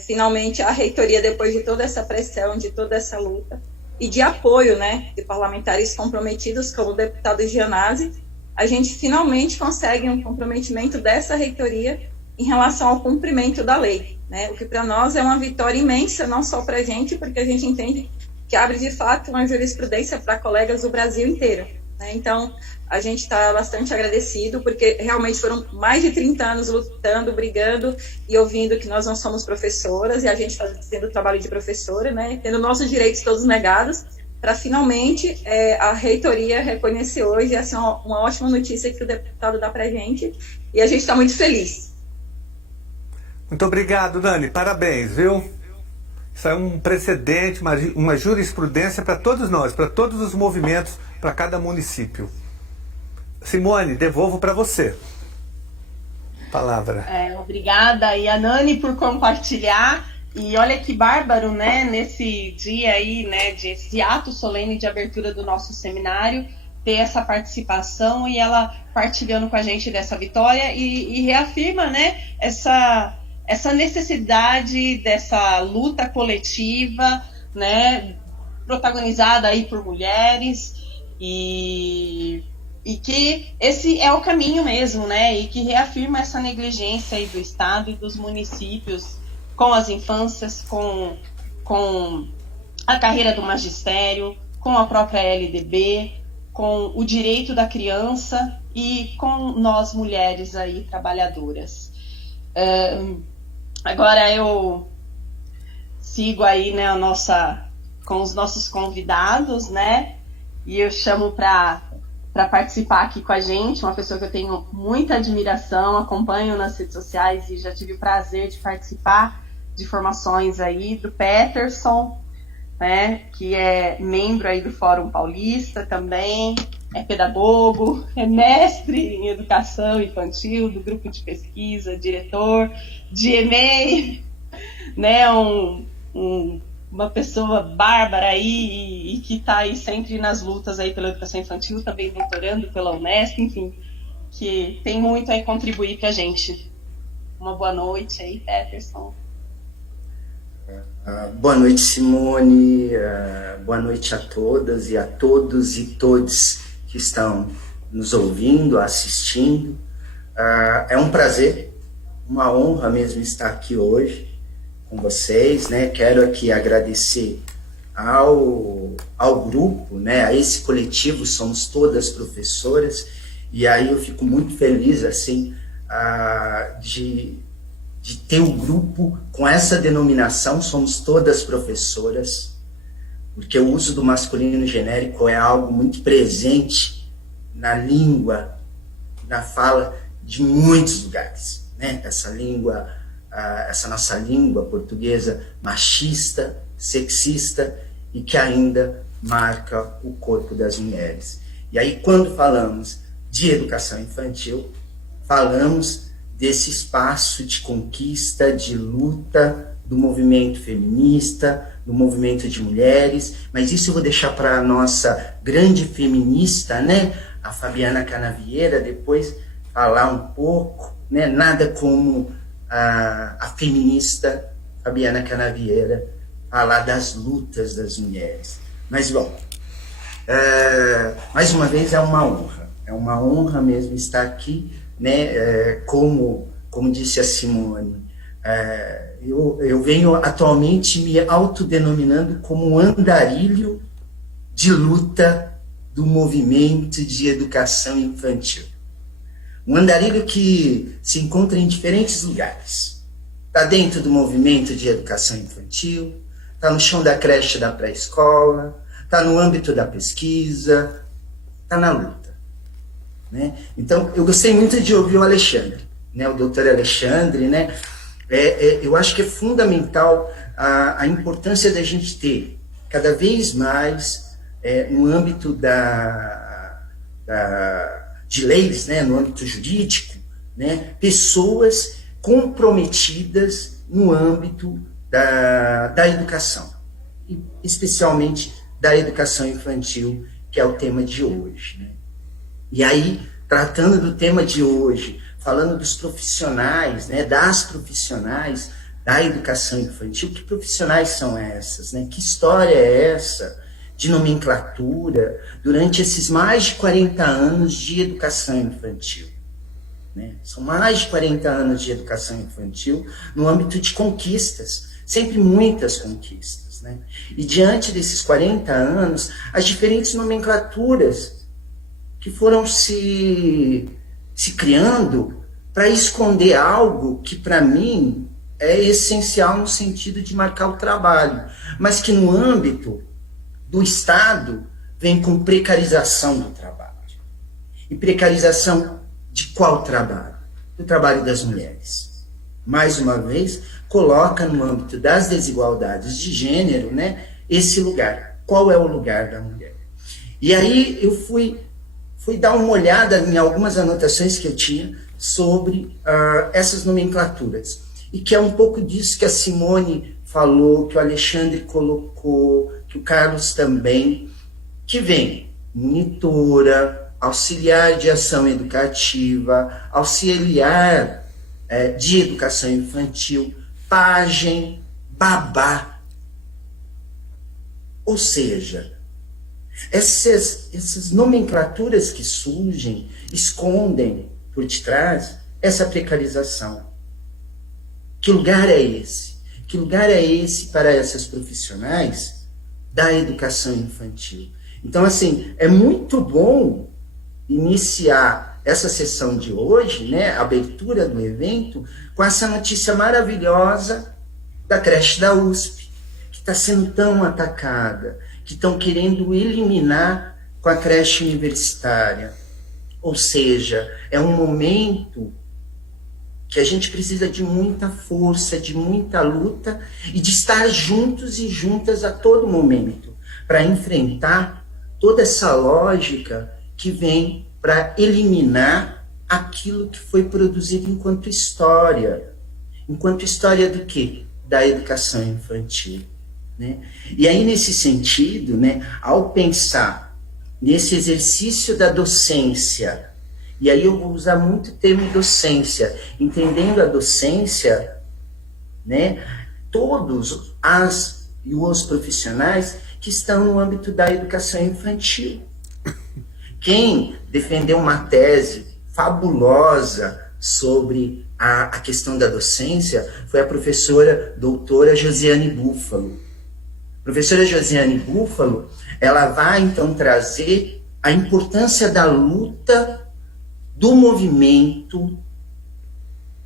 finalmente a reitoria, depois de toda essa pressão, de toda essa luta, e de apoio, né, de parlamentares comprometidos, como o deputado Gianazzi, a gente finalmente consegue um comprometimento dessa reitoria em relação ao cumprimento da lei, né, o que para nós é uma vitória imensa, não só para a gente, porque a gente entende que abre de fato uma jurisprudência para colegas do Brasil inteiro, né, então a gente está bastante agradecido, porque realmente foram mais de 30 anos lutando, brigando e ouvindo que nós não somos professoras, e a gente fazendo o trabalho de professora, né, tendo nossos direitos todos negados, para finalmente a reitoria reconhecer hoje. Essa é uma ótima notícia que o deputado dá para a gente, e a gente está muito feliz. Muito obrigado, Nani, parabéns, viu? Isso é um precedente, uma jurisprudência para todos nós, para todos os movimentos, para cada município. Simone, devolvo para você. Palavra. Obrigada, e a Nani por compartilhar. E olha que bárbaro, né, nesse dia aí, né, desse ato solene de abertura do nosso seminário, ter essa participação e ela partilhando com a gente dessa vitória e reafirma, né, essa necessidade dessa luta coletiva, né, protagonizada aí por mulheres e que esse é o caminho mesmo, né, e que reafirma essa negligência aí do Estado e dos municípios com as infâncias, com a carreira do magistério, com a própria LDB, com o direito da criança e com nós mulheres aí trabalhadoras. Agora eu sigo aí, né, com os nossos convidados, né, e eu chamo para participar aqui com a gente uma pessoa que eu tenho muita admiração, acompanho nas redes sociais e já tive o prazer de participar de formações aí do Peterson, né, que é membro aí do Fórum Paulista também, é pedagogo, é mestre em educação infantil, do grupo de pesquisa, diretor de EMEI, né, uma pessoa bárbara aí e que está aí sempre nas lutas aí pela educação infantil, também doutorando pela Unesp, enfim, que tem muito a contribuir para a gente. Uma boa noite aí, Peterson. Boa noite, Simone, boa noite a todas e a todos e todes que estão nos ouvindo, assistindo. É um prazer, uma honra mesmo estar aqui hoje com vocês, né? Quero aqui agradecer ao grupo, né? A esse coletivo, somos todas professoras, e aí eu fico muito feliz, assim, de ter um grupo com essa denominação, somos todas professoras, porque o uso do masculino genérico é algo muito presente na língua, na fala de muitos lugares, né? Essa língua, essa nossa língua portuguesa machista, sexista e que ainda marca o corpo das mulheres. E aí, quando falamos de educação infantil, falamos desse espaço de conquista, de luta do movimento feminista, do movimento de mulheres, mas isso eu vou deixar para a nossa grande feminista, né, a Fabiana Canavieira, depois falar um pouco, né, nada como a feminista Fabiana Canavieira falar das lutas das mulheres. Mas, bom, mais uma vez é uma honra mesmo estar aqui, né, como disse a Simone, eu venho atualmente me autodenominando como um andarilho de luta do movimento de educação infantil. Um andarilho que se encontra em diferentes lugares. Está dentro do movimento de educação infantil, está no chão da creche da pré-escola, está no âmbito da pesquisa, está na luta. Né? Então, eu gostei muito de ouvir o Alexandre, né? O doutor Alexandre, né? Eu acho que é fundamental a importância da gente ter cada vez mais no âmbito de leis, né? No âmbito jurídico, né? Pessoas comprometidas no âmbito da educação, e especialmente da educação infantil, que é o tema de hoje, né? E aí, tratando do tema de hoje, falando dos profissionais, né, das profissionais da educação infantil, que profissionais são essas, né? Que história é essa de nomenclatura durante esses mais de 40 anos de educação infantil? Né? São mais de 40 anos de educação infantil no âmbito de conquistas, sempre muitas conquistas, né? E diante desses 40 anos, as diferentes nomenclaturas que foram se criando para esconder algo que, para mim, é essencial no sentido de marcar o trabalho, mas que no âmbito do Estado vem com precarização do trabalho. E precarização de qual trabalho? Do trabalho das mulheres. Mais uma vez, coloca no âmbito das desigualdades de gênero, né, esse lugar. Qual é o lugar da mulher? E aí eu fui dar uma olhada em algumas anotações que eu tinha sobre essas nomenclaturas. E que é um pouco disso que a Simone falou, que o Alexandre colocou, que o Carlos também, que vem monitora, auxiliar de ação educativa, auxiliar de educação infantil, pajem, babá. Ou seja, essas nomenclaturas que surgem escondem por detrás essa precarização. Que lugar é esse? Que lugar é esse para essas profissionais da educação infantil? Então, assim, é muito bom iniciar essa sessão de hoje, né, a abertura do evento, com essa notícia maravilhosa da creche da USP, que está sendo tão atacada, que estão querendo eliminar com a creche universitária. Ou seja, é um momento que a gente precisa de muita força, de muita luta e de estar juntos e juntas a todo momento para enfrentar toda essa lógica que vem para eliminar aquilo que foi produzido enquanto história. Enquanto história do quê? Da educação infantil. Né? E aí, nesse sentido, né, ao pensar nesse exercício da docência, e aí eu vou usar muito o termo docência, entendendo a docência, né, todos as e os profissionais que estão no âmbito da educação infantil. Quem defendeu uma tese fabulosa sobre a questão da docência foi a professora doutora Josiane Búfalo. A professora Josiane Búfalo, ela vai então trazer a importância da luta do movimento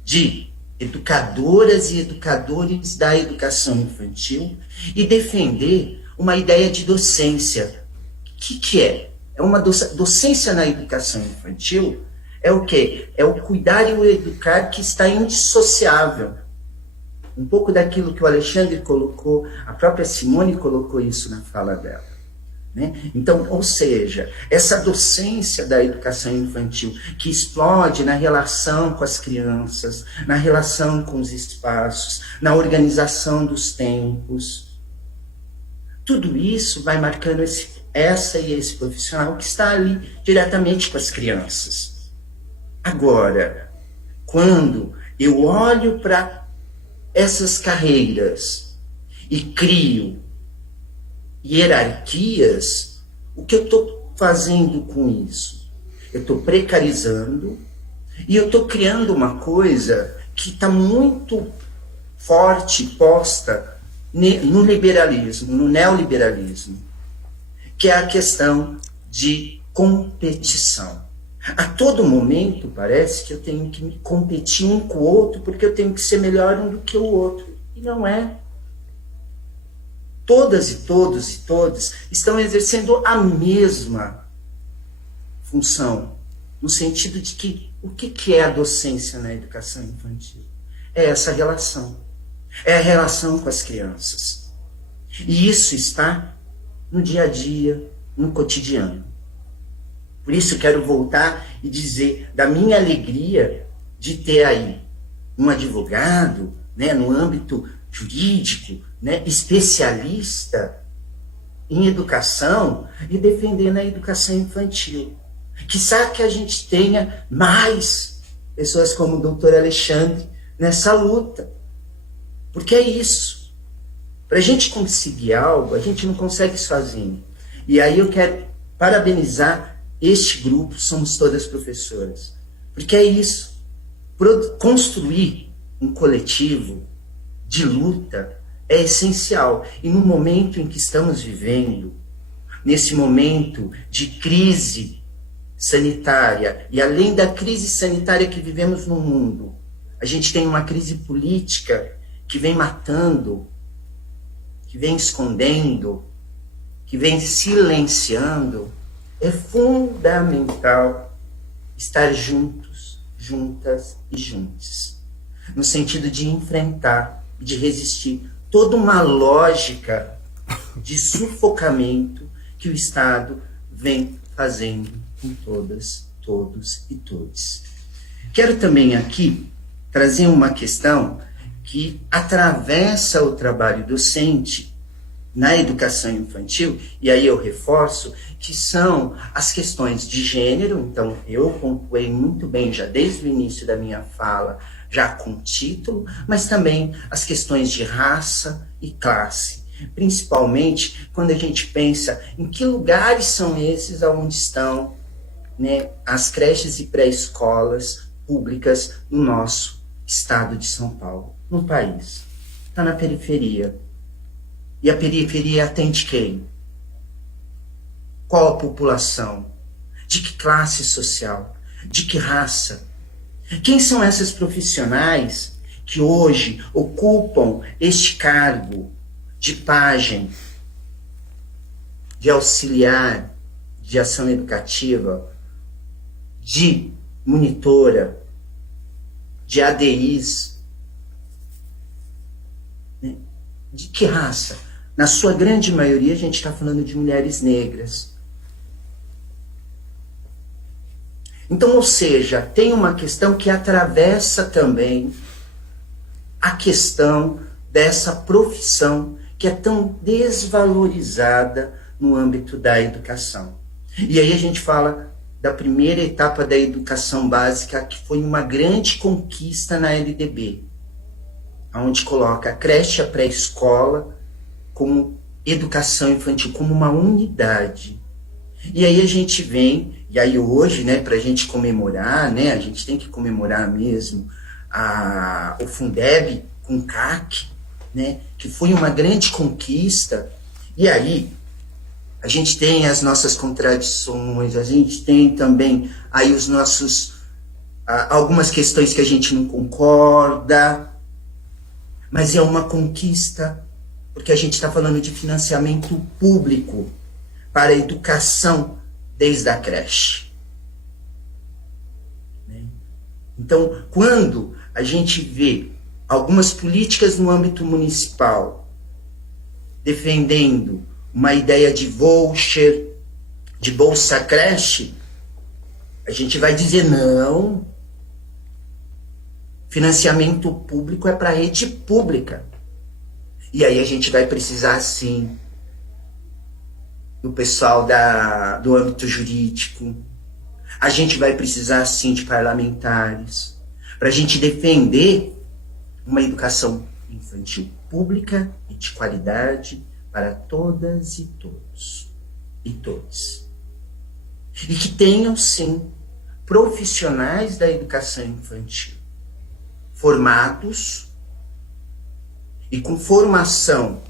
de educadoras e educadores da educação infantil e defender uma ideia de docência. O que é? É uma docência na educação infantil. É o quê? É o cuidar e o educar que está indissociável. Um pouco daquilo que o Alexandre colocou, a própria Simone colocou isso na fala dela. Né? Então, ou seja, essa docência da educação infantil que explode na relação com as crianças, na relação com os espaços, na organização dos tempos, tudo isso vai marcando essa e esse profissional que está ali diretamente com as crianças. Agora, quando eu olho para essas carreiras e crio hierarquias, o que eu estou fazendo com isso? Eu estou precarizando e eu estou criando uma coisa que está muito forte, posta no liberalismo, no neoliberalismo, que é a questão de competição. A todo momento parece que eu tenho que me competir um com o outro porque eu tenho que ser melhor um do que o outro. E não é. Todas e todos e todas estão exercendo a mesma função, no sentido de que o que é a docência na educação infantil? É essa relação. É a relação com as crianças. E isso está no dia a dia, no cotidiano. Por isso eu quero voltar e dizer da minha alegria de ter aí um advogado, né, no âmbito jurídico, né, especialista em educação e defendendo a educação infantil. Quiçá que a gente tenha mais pessoas como o doutor Alexandre nessa luta. Porque é isso. Para a gente conseguir algo, a gente não consegue sozinho. E aí eu quero parabenizar este grupo, somos todas professoras. Porque é isso. Construir um coletivo de luta é essencial. E no momento em que estamos vivendo, nesse momento de crise sanitária, e além da crise sanitária que vivemos no mundo, a gente tem uma crise política que vem matando, que vem escondendo, que vem silenciando. É fundamental estar juntos, juntas e juntos, no sentido de enfrentar, de resistir toda uma lógica de sufocamento que o Estado vem fazendo com todas, todos e todes. Quero também aqui trazer uma questão que atravessa o trabalho docente na educação infantil, e aí eu reforço, que são as questões de gênero. Então, eu pontuei muito bem, já desde o início da minha fala, já com título, mas também as questões de raça e classe, principalmente quando a gente pensa em que lugares são esses onde estão, né, as creches e pré-escolas públicas no nosso estado de São Paulo, no país. Está na periferia. E a periferia atende quem? Qual a população? De que classe social? De que raça? Quem são essas profissionais que hoje ocupam este cargo de pajem, de auxiliar, de ação educativa, de monitora, de ADIs? De que raça? Na sua grande maioria, a gente está falando de mulheres negras. Então, ou seja, tem uma questão que atravessa também a questão dessa profissão que é tão desvalorizada no âmbito da educação. E aí a gente fala da primeira etapa da educação básica, que foi uma grande conquista na LDB, onde coloca a creche, a pré-escola, como educação infantil, como uma unidade. E aí a gente vem, e aí hoje, né, para a gente comemorar, né, a gente tem que comemorar mesmo o Fundeb com CAC, né, que foi uma grande conquista. E aí a gente tem as nossas contradições, a gente tem também aí os nossos algumas questões que a gente não concorda, mas é uma conquista, porque a gente está falando de financiamento público para a educação desde a creche. Então, quando a gente vê algumas políticas no âmbito municipal defendendo uma ideia de voucher, de bolsa creche, a gente vai dizer não, financiamento público é para a rede pública. E aí a gente vai precisar, sim, do pessoal do âmbito jurídico. A gente vai precisar, sim, de parlamentares, para a gente defender uma educação infantil pública e de qualidade para todas e todos. E todos. E que tenham, sim, profissionais da educação infantil formados e com formação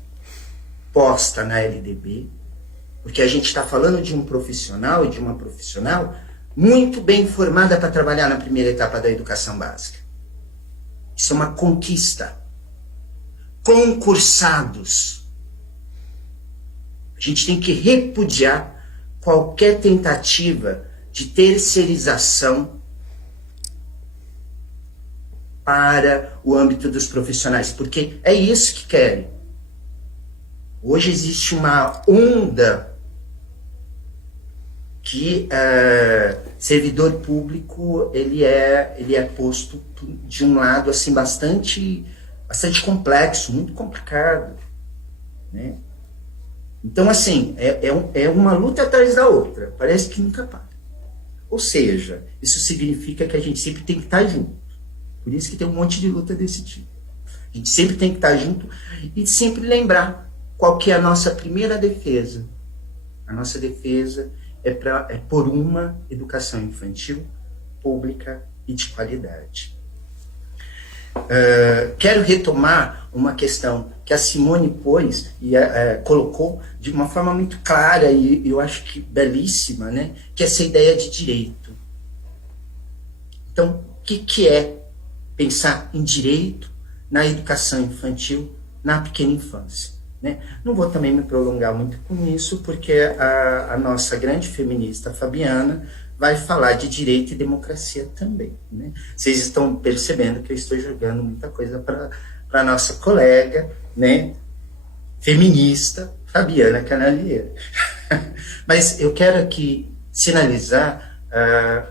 posta na LDB, porque a gente está falando de um profissional e de uma profissional muito bem formada para trabalhar na primeira etapa da educação básica. Isso é uma conquista. Concursados. A gente tem que repudiar qualquer tentativa de terceirização para o âmbito dos profissionais, porque é isso que querem. Hoje existe uma onda que servidor público ele é posto de um lado assim bastante complexo, muito complicado, né? Então assim é uma luta atrás da outra, parece que nunca para. Ou seja, isso significa que a gente sempre tem que estar junto. Por isso que tem um monte de luta desse tipo. A gente sempre tem que estar junto e sempre lembrar qual que é a nossa primeira defesa. A nossa defesa é por uma educação infantil pública e de qualidade. Quero retomar uma questão que a Simone pôs e colocou de uma forma muito clara e eu acho que belíssima, né? Que é essa ideia de direito. Então, o que é pensar em direito na educação infantil, na pequena infância, né? Não vou também me prolongar muito com isso, porque a nossa grande feminista Fabiana vai falar de direito e democracia também, né? Vocês estão percebendo que eu estou jogando muita coisa para a nossa colega, né, feminista Fabiana Canalheira. Mas eu quero aqui sinalizar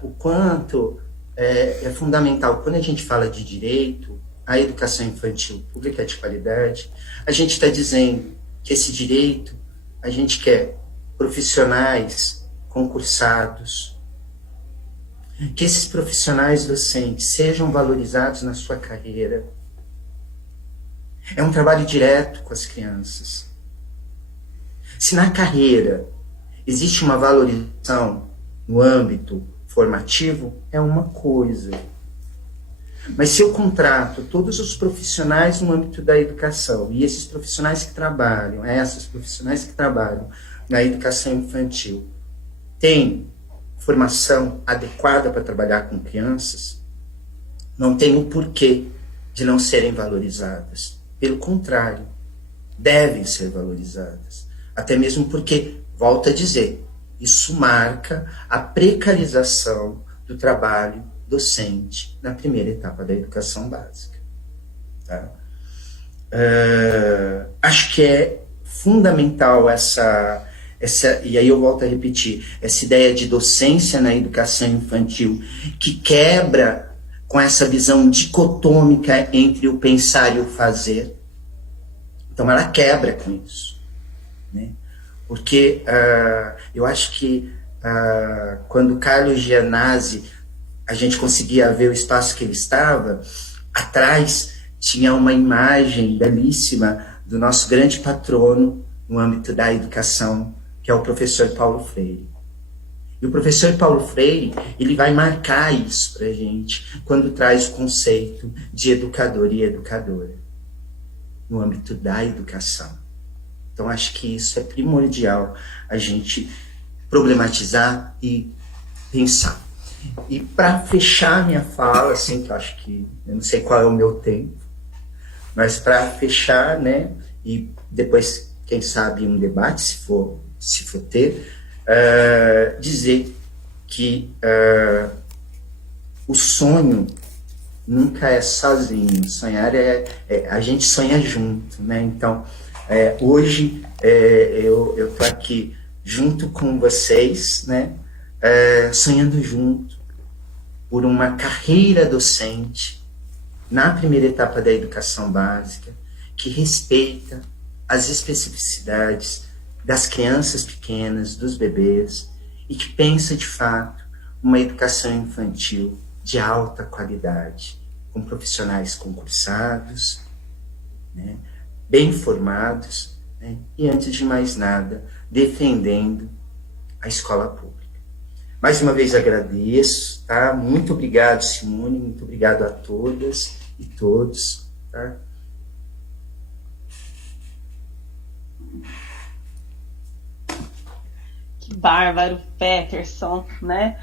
o quanto é fundamental, quando a gente fala de direito, a educação infantil pública de qualidade, a gente está dizendo que esse direito, a gente quer profissionais concursados, que esses profissionais docentes sejam valorizados na sua carreira. É um trabalho direto com as crianças. Se na carreira existe uma valorização no âmbito formativo, é uma coisa. Mas se eu contrato todos os profissionais no âmbito da educação, e esses profissionais que trabalham, essas profissionais que trabalham na educação infantil, têm formação adequada para trabalhar com crianças, não tem o porquê de não serem valorizadas. Pelo contrário, devem ser valorizadas. Até mesmo porque, volto a dizer, isso marca a precarização do trabalho docente na primeira etapa da educação básica. Tá? Acho que é fundamental essa, e aí eu volto a repetir, essa ideia de docência na educação infantil, que quebra com essa visão dicotômica entre o pensar e o fazer. Então ela quebra com isso, né? Porque eu acho que quando Carlos Gianazzi, a gente conseguia ver o espaço que ele estava, atrás tinha uma imagem belíssima do nosso grande patrono no âmbito da educação, que é o professor Paulo Freire. E o professor Paulo Freire, ele vai marcar isso para a gente quando traz o conceito de educador e educadora no âmbito da educação. Então, acho que isso é primordial a gente problematizar e pensar. E para fechar minha fala, assim, que eu acho que, eu não sei qual é o meu tempo, mas para fechar, né, e depois, quem sabe, um debate, se for ter, dizer que o sonho nunca é sozinho, sonhar a gente sonha junto, né? Então, hoje eu estou aqui junto com vocês, né? Sonhando junto por uma carreira docente na primeira etapa da educação básica, que respeita as especificidades das crianças pequenas, dos bebês, e que pensa de fato uma educação infantil de alta qualidade, com profissionais concursados, né, bem formados, né, e antes de mais nada, defendendo a escola pública. Mais uma vez agradeço, tá? Muito obrigado, Simone, muito obrigado a todas e todos, tá? Que bárbaro, Peterson, né?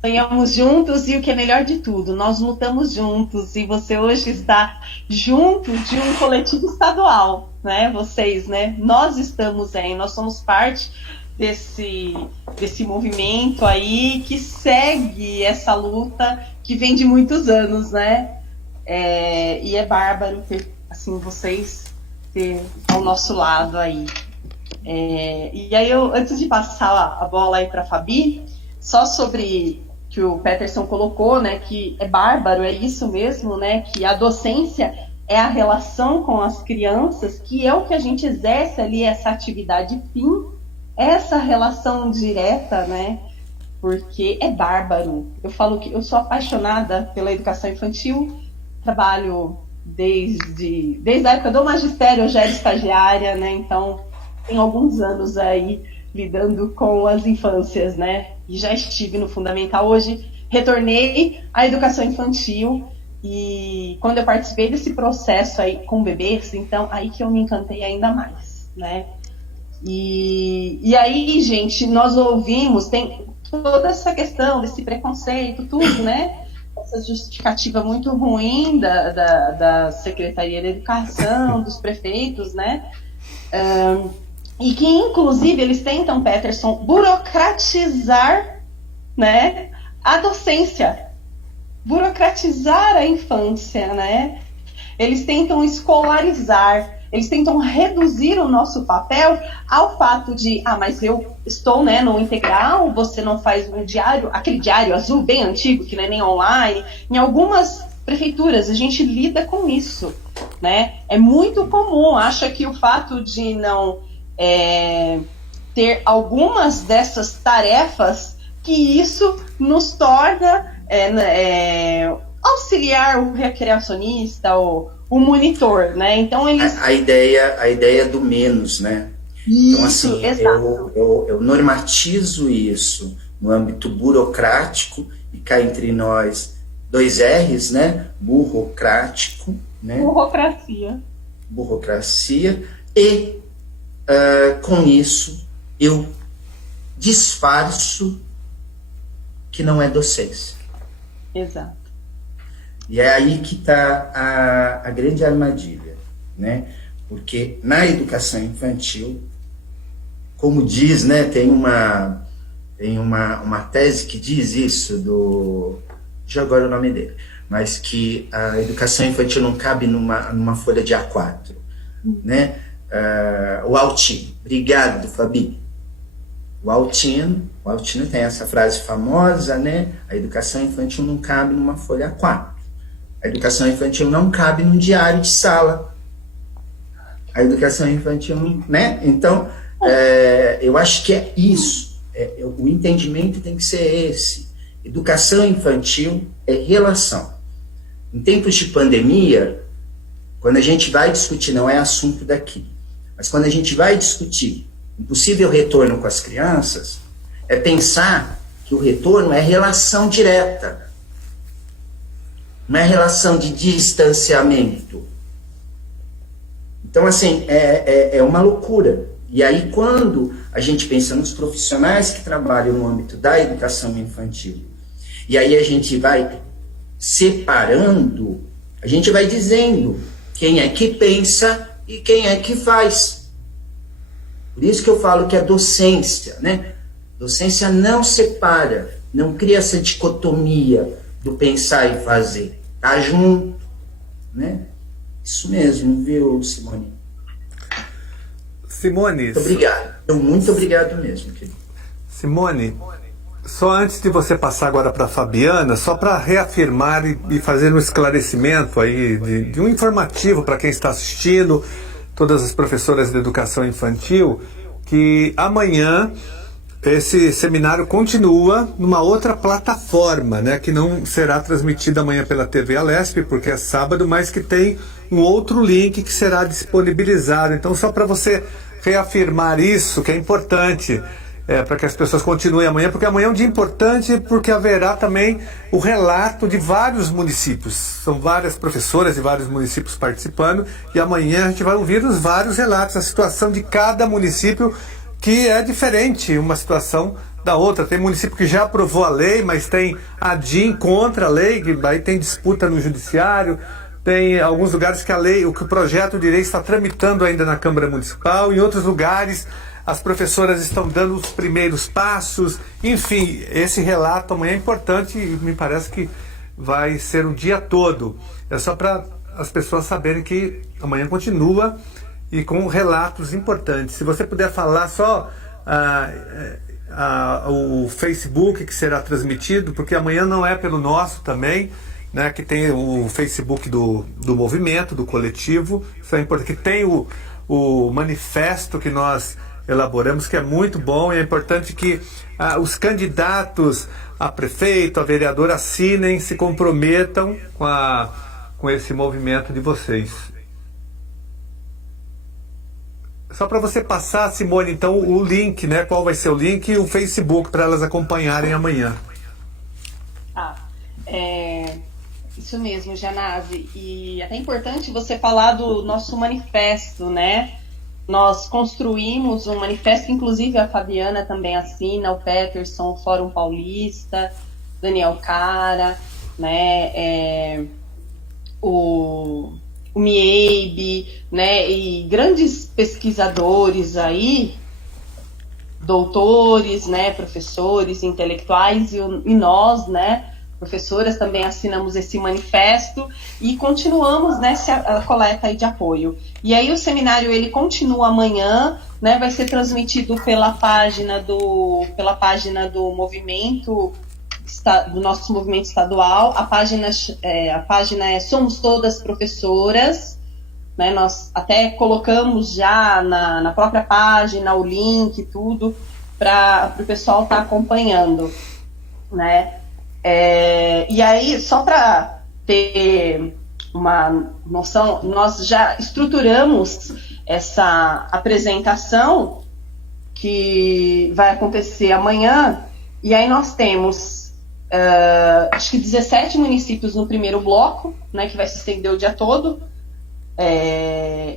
Sonhamos juntos e o que é melhor de tudo, nós lutamos juntos e você hoje está junto de um coletivo estadual, né? Vocês, né? Nós estamos aí, nós somos parte desse movimento aí que segue essa luta que vem de muitos anos, né? E é bárbaro ter, assim, vocês ter ao nosso lado aí. E aí eu, antes de passar a bola aí para a Fabi, só sobre que o Peterson colocou, né, que é bárbaro, é isso mesmo, né, que a docência é a relação com as crianças, que é o que a gente exerce ali, essa atividade fim, essa relação direta, né, porque é bárbaro. Eu falo que eu sou apaixonada pela educação infantil, trabalho desde a época do magistério, eu já era estagiária, né, então tem alguns anos aí lidando com as infâncias, né? E já estive no fundamental. Hoje retornei à educação infantil e quando eu participei desse processo aí com bebês, então aí que eu me encantei ainda mais, né? E aí, gente, nós ouvimos, tem toda essa questão desse preconceito, tudo, né? Essa justificativa muito ruim da Secretaria da Educação, dos prefeitos, né? E que, inclusive, eles tentam, Peterson, burocratizar, né, a docência, burocratizar a infância, né? Eles tentam escolarizar, eles tentam reduzir o nosso papel ao fato de, mas eu estou, né, no integral, você não faz um diário, aquele diário azul bem antigo, que não é nem online, em algumas prefeituras, a gente lida com isso, né? É muito comum, acha que o fato de não ter algumas dessas tarefas, que isso nos torna auxiliar o recreacionista, o monitor, né? Então eles... A ideia do menos, né? Isso, então, assim, exato. eu normatizo isso no âmbito burocrático, e cá entre nós, 2 R's, né? Burocrático, né? Burocracia. E, com isso, eu disfarço que não é docência. Exato. E é aí que está a grande armadilha, né? Porque na educação infantil, como diz, né, tem uma tese que diz isso, já agora o nome dele, mas que a educação infantil não cabe numa folha de A4, né? O Altino, obrigado, Fabi. O Altino tem essa frase famosa, né? A educação infantil não cabe numa folha A4. A educação infantil não cabe num diário de sala. A educação infantil, né? Então, eu acho que é isso. O entendimento tem que ser esse. Educação infantil é relação. Em tempos de pandemia, quando a gente vai discutir, não é assunto daqui, mas quando a gente vai discutir um possível retorno com as crianças, é pensar que o retorno é relação direta, não é relação de distanciamento. Então, assim, é uma loucura. E aí, quando a gente pensa nos profissionais que trabalham no âmbito da educação infantil, e aí a gente vai separando, a gente vai dizendo quem é que pensa e quem é que faz. Por isso que eu falo que a docência, né? Docência não separa, não cria essa dicotomia do pensar e fazer. Tá junto, né? Isso mesmo, viu, Simone? Simone... Muito obrigado. Muito obrigado mesmo, querido. Simone, só antes de você passar agora para a Fabiana, só para reafirmar e fazer um esclarecimento aí, de um informativo para quem está assistindo, todas as professoras de educação infantil, que amanhã esse seminário continua numa outra plataforma, né, que não será transmitida amanhã pela TV Alesp, porque é sábado, mas que tem um outro link que será disponibilizado. Então, só para você reafirmar isso, que é importante, para que as pessoas continuem amanhã, porque amanhã é um dia importante, porque haverá também o relato de vários municípios. São várias professoras de vários municípios participando, e amanhã a gente vai ouvir os vários relatos, a situação de cada município, que é diferente uma situação da outra. Tem município que já aprovou a lei, mas tem a DIN contra a lei, que aí tem disputa no judiciário. Tem alguns lugares que o projeto de lei está tramitando ainda na Câmara Municipal. Em outros lugares, as professoras estão dando os primeiros passos. Enfim, esse relato amanhã é importante e me parece que vai ser o dia todo. É só para as pessoas saberem que amanhã continua e com relatos importantes. Se você puder falar só o Facebook que será transmitido, porque amanhã não é pelo nosso também, né, que tem o Facebook do movimento, do coletivo, isso é importante, que tem o manifesto que nós elaboramos, que é muito bom, e é importante que os candidatos a prefeito, a vereador assinem, se comprometam com esse movimento de vocês. Só para você passar, Simone, então, o link, né? Qual vai ser o link e o Facebook para elas acompanharem amanhã. Isso mesmo, Janase. E até importante você falar do nosso manifesto, né? Nós construímos um manifesto que, inclusive, a Fabiana também assina, o Peterson, o Fórum Paulista, Daniel Cara, né? O MIEB, né, e grandes pesquisadores aí, doutores, né, professores, intelectuais, e nós, né, professoras, também assinamos esse manifesto e continuamos nessa coleta aí de apoio. E aí o seminário, ele continua amanhã, né, vai ser transmitido pela página do movimento do nosso movimento estadual. A página é Somos Todas Professoras, né? Nós até colocamos já na própria página o link, tudo, para o pessoal estar acompanhando, né? E aí, só para ter uma noção, nós já estruturamos essa apresentação que vai acontecer amanhã, e aí nós temos acho que 17 municípios no primeiro bloco, né, que vai se estender o dia todo,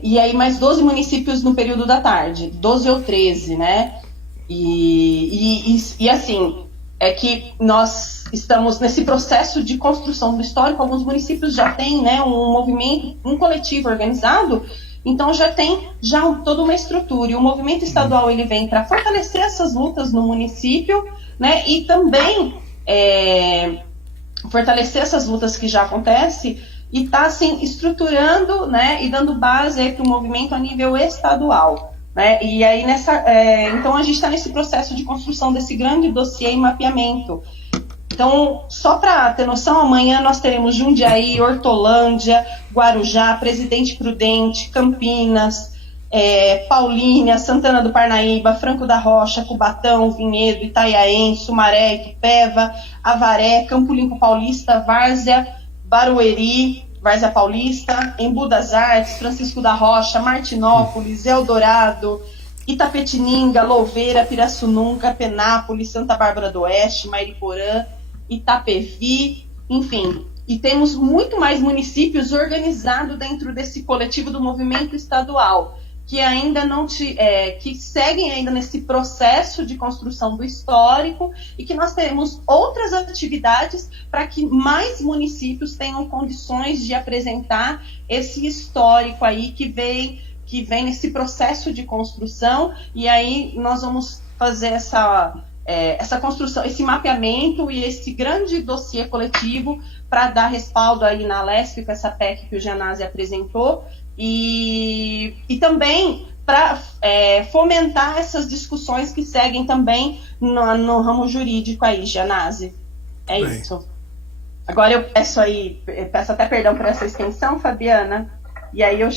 e aí mais 12 municípios no período da tarde, 12 ou 13, né? E assim, é que nós estamos nesse processo de construção do histórico. Alguns municípios já têm, né, um movimento, um coletivo organizado, então já tem toda uma estrutura. E o movimento estadual ele vem para fortalecer essas lutas no município, né, e também fortalecer essas lutas que já acontecem e está assim, estruturando, né, e dando base para o movimento a nível estadual. Né? E aí então a gente está nesse processo de construção desse grande dossiê e mapeamento. Então, só para ter noção, amanhã nós teremos Jundiaí, Hortolândia, Guarujá, Presidente Prudente, Campinas, Paulínia, Santana do Parnaíba, Franco da Rocha, Cubatão, Vinhedo, Itanhaém, Sumaré, Itupeva, Avaré, Campo Limpo Paulista, Várzea, Barueri, Várzea Paulista, Embu das Artes, Francisco da Rocha, Martinópolis, Eldorado, Itapetininga, Louveira, Pirassununga, Penápolis, Santa Bárbara do Oeste, Mariporã, Itapevi, enfim. E temos muito mais municípios organizados dentro desse coletivo do movimento estadual, que ainda que seguem ainda nesse processo de construção do histórico, e que nós teremos outras atividades para que mais municípios tenham condições de apresentar esse histórico aí que vem nesse processo de construção. E aí nós vamos fazer essa construção, esse mapeamento e esse grande dossiê coletivo para dar respaldo aí na Alesp com essa PEC que o Gianazzi apresentou, e também para fomentar essas discussões que seguem também no ramo jurídico aí, Gianazzi. Bem. Isso. Agora eu peço até perdão por essa extensão, Fabiana, e aí eu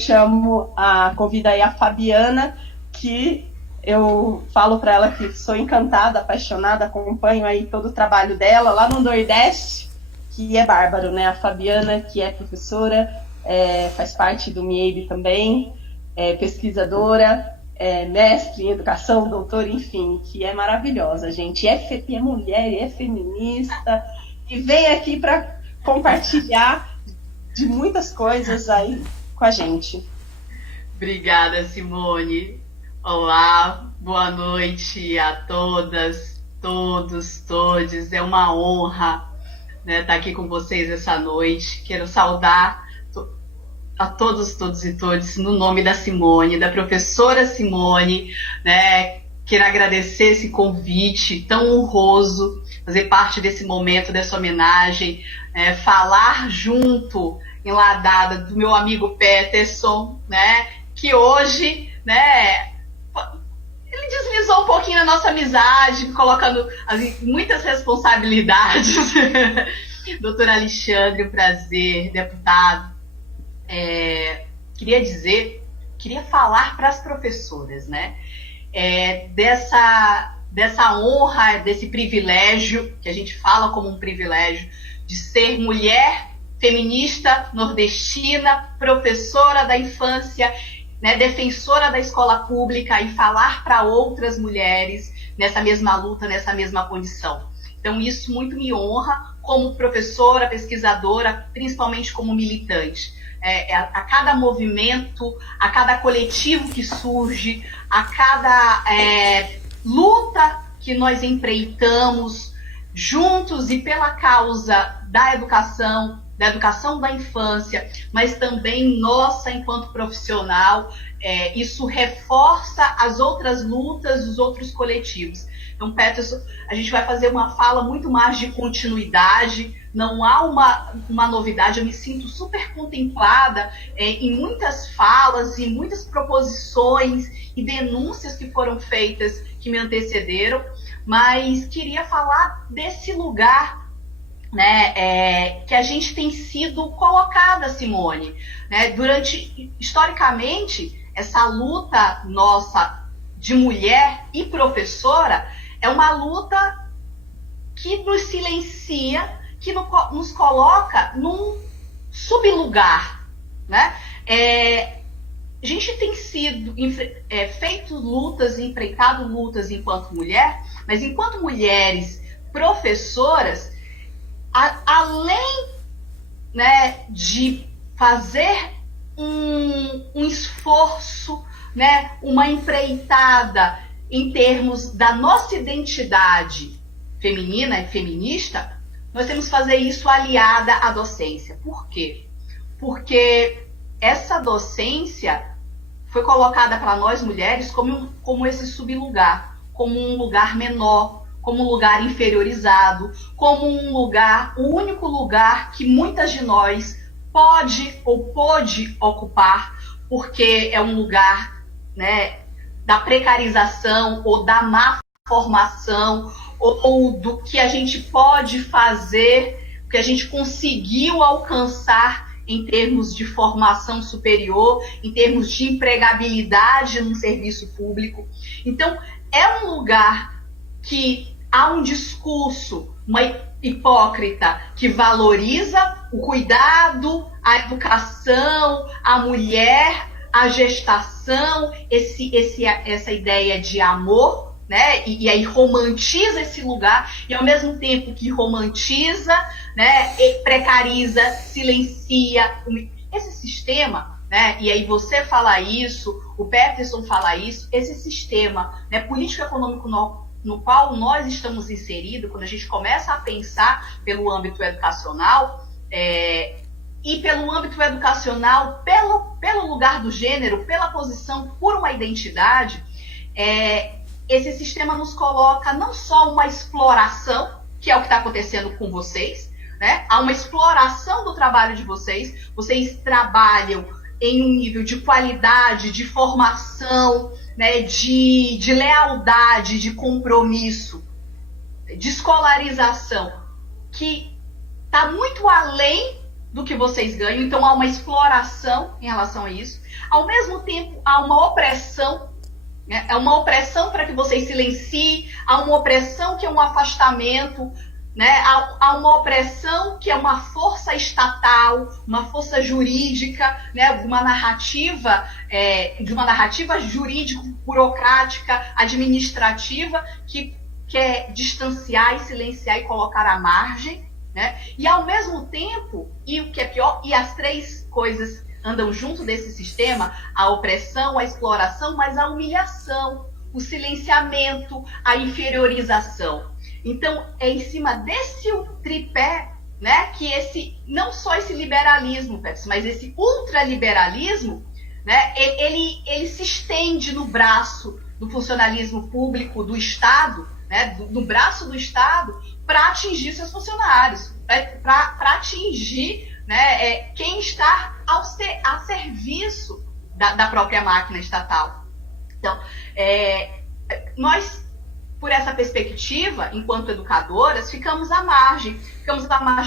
convido aí a Fabiana, que eu falo para ela que sou encantada, apaixonada, acompanho aí todo o trabalho dela lá no Nordeste, que é bárbaro, né? A Fabiana, que é professora, faz parte do MIEB também, pesquisadora, mestre em educação, doutora, enfim, que é maravilhosa, gente. E é mulher, e é feminista, e vem aqui para compartilhar de muitas coisas aí com a gente. Obrigada, Simone. Olá, boa noite a todas, todos, todes. É uma honra, né, estar aqui com vocês essa noite. Quero saudar a todos e todes no nome da Simone, da professora Simone, né? Quero agradecer esse convite tão honroso, fazer parte desse momento, dessa homenagem, falar junto, enladada, do meu amigo Peterson, né? Que hoje, né, ele deslizou um pouquinho a nossa amizade, colocando muitas responsabilidades. Doutor Alexandre, um prazer, deputado. Queria falar para as professoras, né, dessa honra, desse privilégio, que a gente fala como um privilégio, de ser mulher, feminista, nordestina, professora da infância, né, defensora da escola pública, e falar para outras mulheres nessa mesma luta, nessa mesma condição. Então isso muito me honra como professora, pesquisadora, principalmente como militante. A cada movimento, a cada coletivo que surge, a cada luta que nós empreitamos juntos e pela causa da educação da infância, mas também nossa enquanto profissional, isso reforça as outras lutas dos outros coletivos. Então, Peterson, a gente vai fazer uma fala muito mais de continuidade, não há uma novidade. Eu me sinto super contemplada em muitas falas e muitas proposições e denúncias que foram feitas, que me antecederam, mas queria falar desse lugar né, que a gente tem sido colocada, Simone, né, historicamente, essa luta nossa de mulher e professora é uma luta que nos silencia, que nos coloca num sublugar, né? A gente tem feito lutas, enfrentado lutas enquanto mulher, mas enquanto mulheres professoras, além, né, de fazer um esforço, né, uma empreitada em termos da nossa identidade feminina e feminista, nós temos que fazer isso aliada à docência. Por quê? Porque essa docência foi colocada para nós mulheres como esse sublugar, como um lugar menor, como um lugar inferiorizado, como o único lugar que muitas de nós pode ou pôde ocupar, porque é um lugar, né, da precarização ou da má formação, ou do que a gente pode fazer, o que a gente conseguiu alcançar em termos de formação superior, em termos de empregabilidade no serviço público. Então, é um lugar que há um discurso, uma hipócrita, que valoriza o cuidado, a educação, a mulher, a gestação, essa ideia de amor, né? E aí romantiza esse lugar, e ao mesmo tempo que romantiza, né, precariza, silencia esse sistema, né? E aí você fala isso, o Peterson fala isso, esse sistema, né, político-econômico no qual nós estamos inseridos, quando a gente começa a pensar pelo âmbito educacional, e pelo âmbito educacional, pelo lugar do gênero, pela posição, por uma identidade, esse sistema nos coloca não só uma exploração, que é o que está acontecendo com vocês, né? Há uma exploração do trabalho de vocês, vocês trabalham em um nível de qualidade, de formação, né, de lealdade, de compromisso, de escolarização, que está muito além do que vocês ganham. Então há uma exploração em relação a isso. Ao mesmo tempo, há uma opressão, né? É uma opressão para que vocês silenciem, há uma opressão que é um afastamento, né? Há uma opressão que é uma força estatal, uma força jurídica, né? de uma narrativa jurídico-burocrática, administrativa, que quer distanciar e silenciar e colocar à margem, né? E ao mesmo tempo, e o que é pior, e as três coisas andam junto desse sistema, a opressão, a exploração, mas a humilhação, o silenciamento, a inferiorização. Então, é em cima desse tripé, né, que não só esse liberalismo, mas esse ultraliberalismo, né, ele se estende no braço do funcionalismo público do Estado, né, no braço do Estado, para atingir seus funcionários, para atingir, né, quem está a serviço da própria máquina estatal. Então, nós, por essa perspectiva, enquanto educadoras, ficamos à margem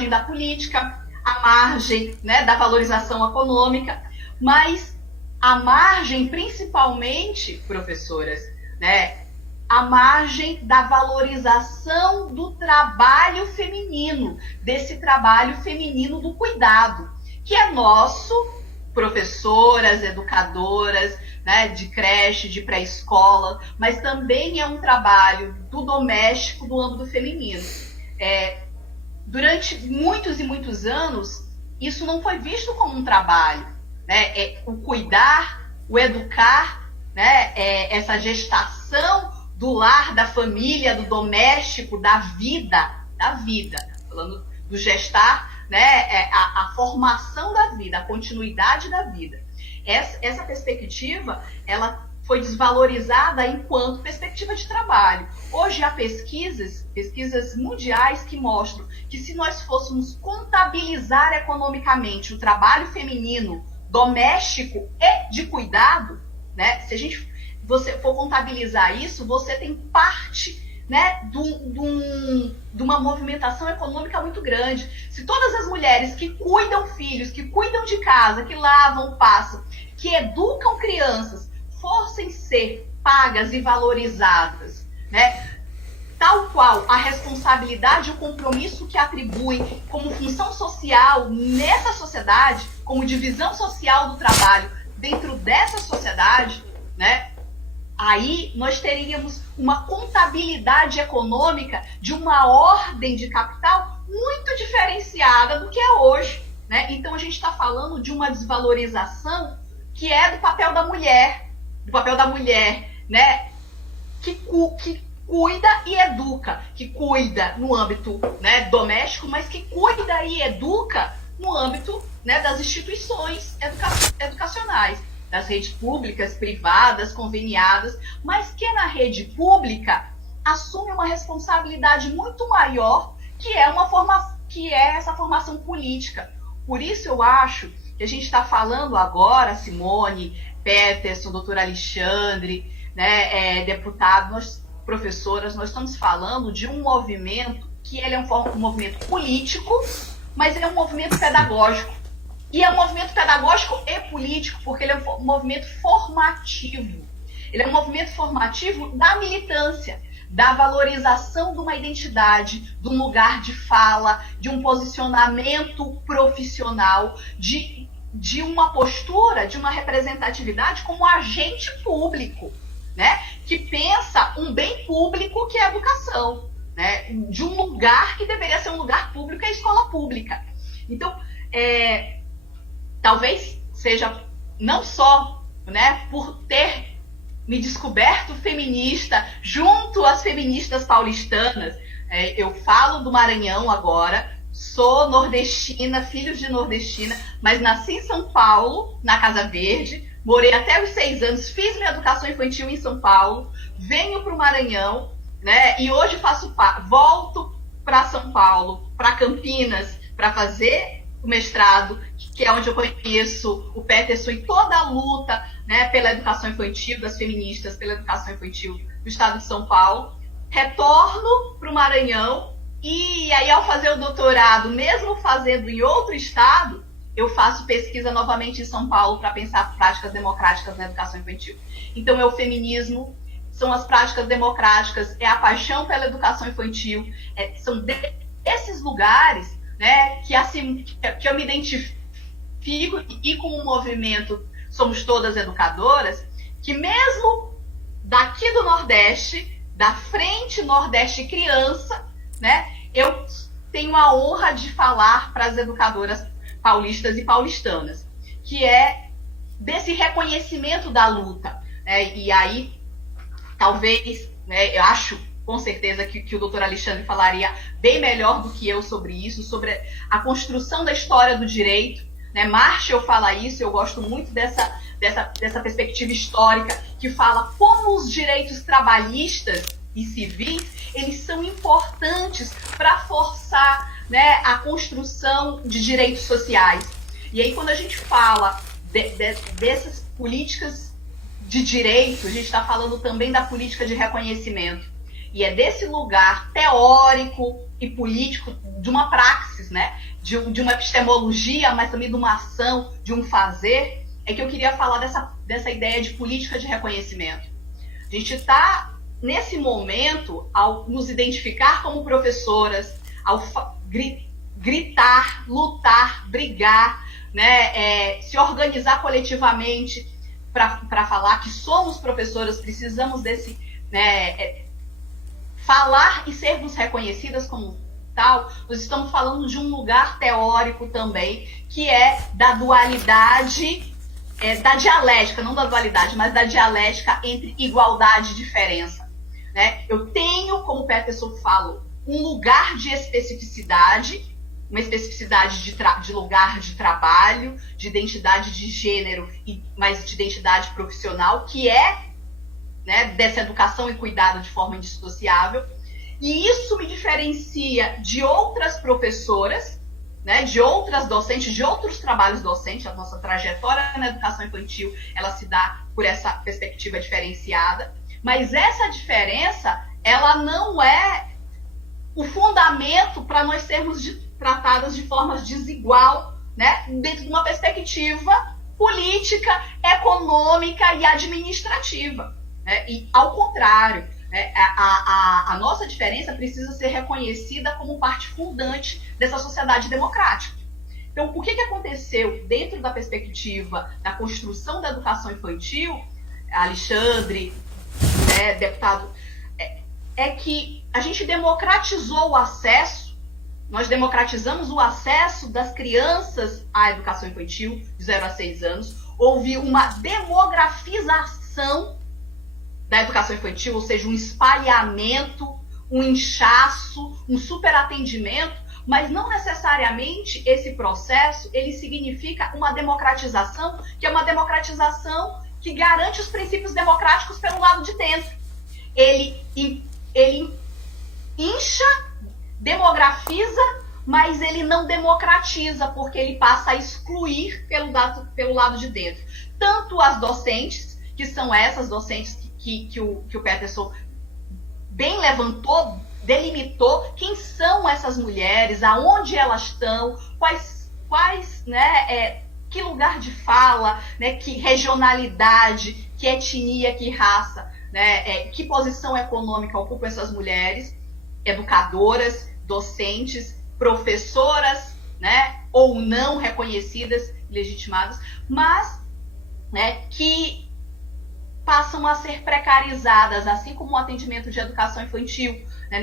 da política, à margem, né, da valorização econômica, mas à margem, principalmente, professoras, né, à margem da valorização do trabalho feminino, desse trabalho feminino do cuidado, que é nosso, professoras, educadoras, né, de creche, de pré-escola, mas também é um trabalho do doméstico, do âmbito feminino. Durante muitos e muitos anos, isso não foi visto como um trabalho, né? O cuidar, o educar, né, essa gestação do lar, da família, do doméstico, da vida, falando do gestar, né, a formação da vida, a continuidade da vida. Essa perspectiva, ela foi desvalorizada enquanto perspectiva de trabalho. Hoje há pesquisas mundiais que mostram que se nós fôssemos contabilizar economicamente o trabalho feminino doméstico e de cuidado, né, se você for contabilizar isso, você tem parte né, de uma movimentação econômica muito grande. Se todas as mulheres que cuidam filhos, que cuidam de casa, que lavam, passam, que educam crianças, fossem ser pagas e valorizadas, né, tal qual a responsabilidade e o compromisso que atribuem como função social nessa sociedade, como divisão social do trabalho dentro dessa sociedade, né, aí nós teríamos uma contabilidade econômica de uma ordem de capital muito diferenciada do que é hoje, né? Então a gente está falando de uma desvalorização que é do papel da mulher, né, que cuida e educa, que cuida no âmbito, né, doméstico, mas que cuida e educa no âmbito, né, das instituições educacionais, das redes públicas, privadas, conveniadas, mas que na rede pública assume uma responsabilidade muito maior, que é essa formação política. Por isso eu acho que a gente está falando agora, Simone, Peterson, doutor Alexandre, né, deputado, professoras, nós estamos falando de um movimento que ele é um movimento político, mas ele é um movimento pedagógico. E é um movimento pedagógico e político, porque ele é um movimento formativo. Ele é um movimento formativo da militância, da valorização de uma identidade, de um lugar de fala, de um posicionamento profissional, de uma postura, de uma representatividade como agente público, né? Que pensa um bem público que é a educação, né? De um lugar que deveria ser um lugar público, é a escola pública. Então, talvez seja não só, né, por ter me descoberto feminista junto às feministas paulistanas, eu falo do Maranhão agora, sou nordestina, filho de nordestina, mas nasci em São Paulo, na Casa Verde, morei até os 6 anos, fiz minha educação infantil em São Paulo, venho para o Maranhão, né, e hoje volto para São Paulo, para Campinas, para fazer o mestrado, que é onde eu conheço o Peterson e toda a luta, né, pela educação infantil, das feministas, pela educação infantil do estado de São Paulo. Retorno para o Maranhão e aí, ao fazer o doutorado, mesmo fazendo em outro estado, eu faço pesquisa novamente em São Paulo para pensar práticas democráticas na educação infantil. Então, é o feminismo, são as práticas democráticas, é a paixão pela educação infantil, são desses lugares, né, que eu me identifico e com o movimento Somos Todas Educadoras, que mesmo daqui do Nordeste, da Frente Nordeste Criança, né, eu tenho a honra de falar para as educadoras paulistas e paulistanas, que é desse reconhecimento da luta. E aí, talvez, né, eu acho com certeza que o doutor Alexandre falaria bem melhor do que eu sobre isso, sobre a construção da história do direito, né? Marshall fala isso, eu gosto muito dessa perspectiva histórica, que fala como os direitos trabalhistas e civis, eles são importantes para forçar, né, a construção de direitos sociais. E aí, quando a gente fala dessas políticas de direito, a gente está falando também da política de reconhecimento. E é desse lugar teórico e político, de uma praxis, né, de uma epistemologia, mas também de uma ação, de um fazer, é que eu queria falar dessa ideia de política de reconhecimento. A gente está, nesse momento, ao nos identificar como professoras, ao gritar, lutar, brigar, né, se organizar coletivamente para falar que somos professoras, precisamos desse, né, falar e sermos reconhecidas como tal. Nós estamos falando de um lugar teórico também, que é da dualidade, da dialética, não da dualidade, mas da dialética entre igualdade e diferença, né? Eu tenho, como o Peterson fala, um lugar de especificidade, uma especificidade de lugar de trabalho, de identidade de gênero, mas de identidade profissional, que é, né, dessa educação e cuidado de forma indissociável. E isso me diferencia de outras professoras, né, de outras docentes, de outros trabalhos docentes. A nossa trajetória na educação infantil, ela se dá por essa perspectiva diferenciada. Mas essa diferença, ela não é o fundamento para nós sermos tratadas de forma desigual, né, dentro de uma perspectiva política, econômica e administrativa. Né? E, ao contrário, né, a nossa diferença precisa ser reconhecida como parte fundante dessa sociedade democrática. Então, o que aconteceu dentro da perspectiva da construção da educação infantil, Alexandre, né, deputado, é que a gente democratizou o acesso, nós democratizamos o acesso das crianças à educação infantil, de 0 a 6 anos, houve uma demografização da educação infantil, ou seja, um espalhamento, um inchaço, um superatendimento, mas não necessariamente esse processo ele significa uma democratização, que é uma democratização que garante os princípios democráticos pelo lado de dentro. Ele incha, demografiza, mas ele não democratiza, porque ele passa a excluir pelo lado de dentro. Tanto as docentes, que são essas docentes que o Peterson bem levantou, delimitou quem são essas mulheres, aonde elas estão, quais né, que lugar de fala, né, que regionalidade, que etnia, que raça, né, que posição econômica ocupam essas mulheres, educadoras, docentes, professoras, né, ou não reconhecidas, legitimadas, mas, né, que passam a ser precarizadas, assim como o atendimento de educação infantil, né,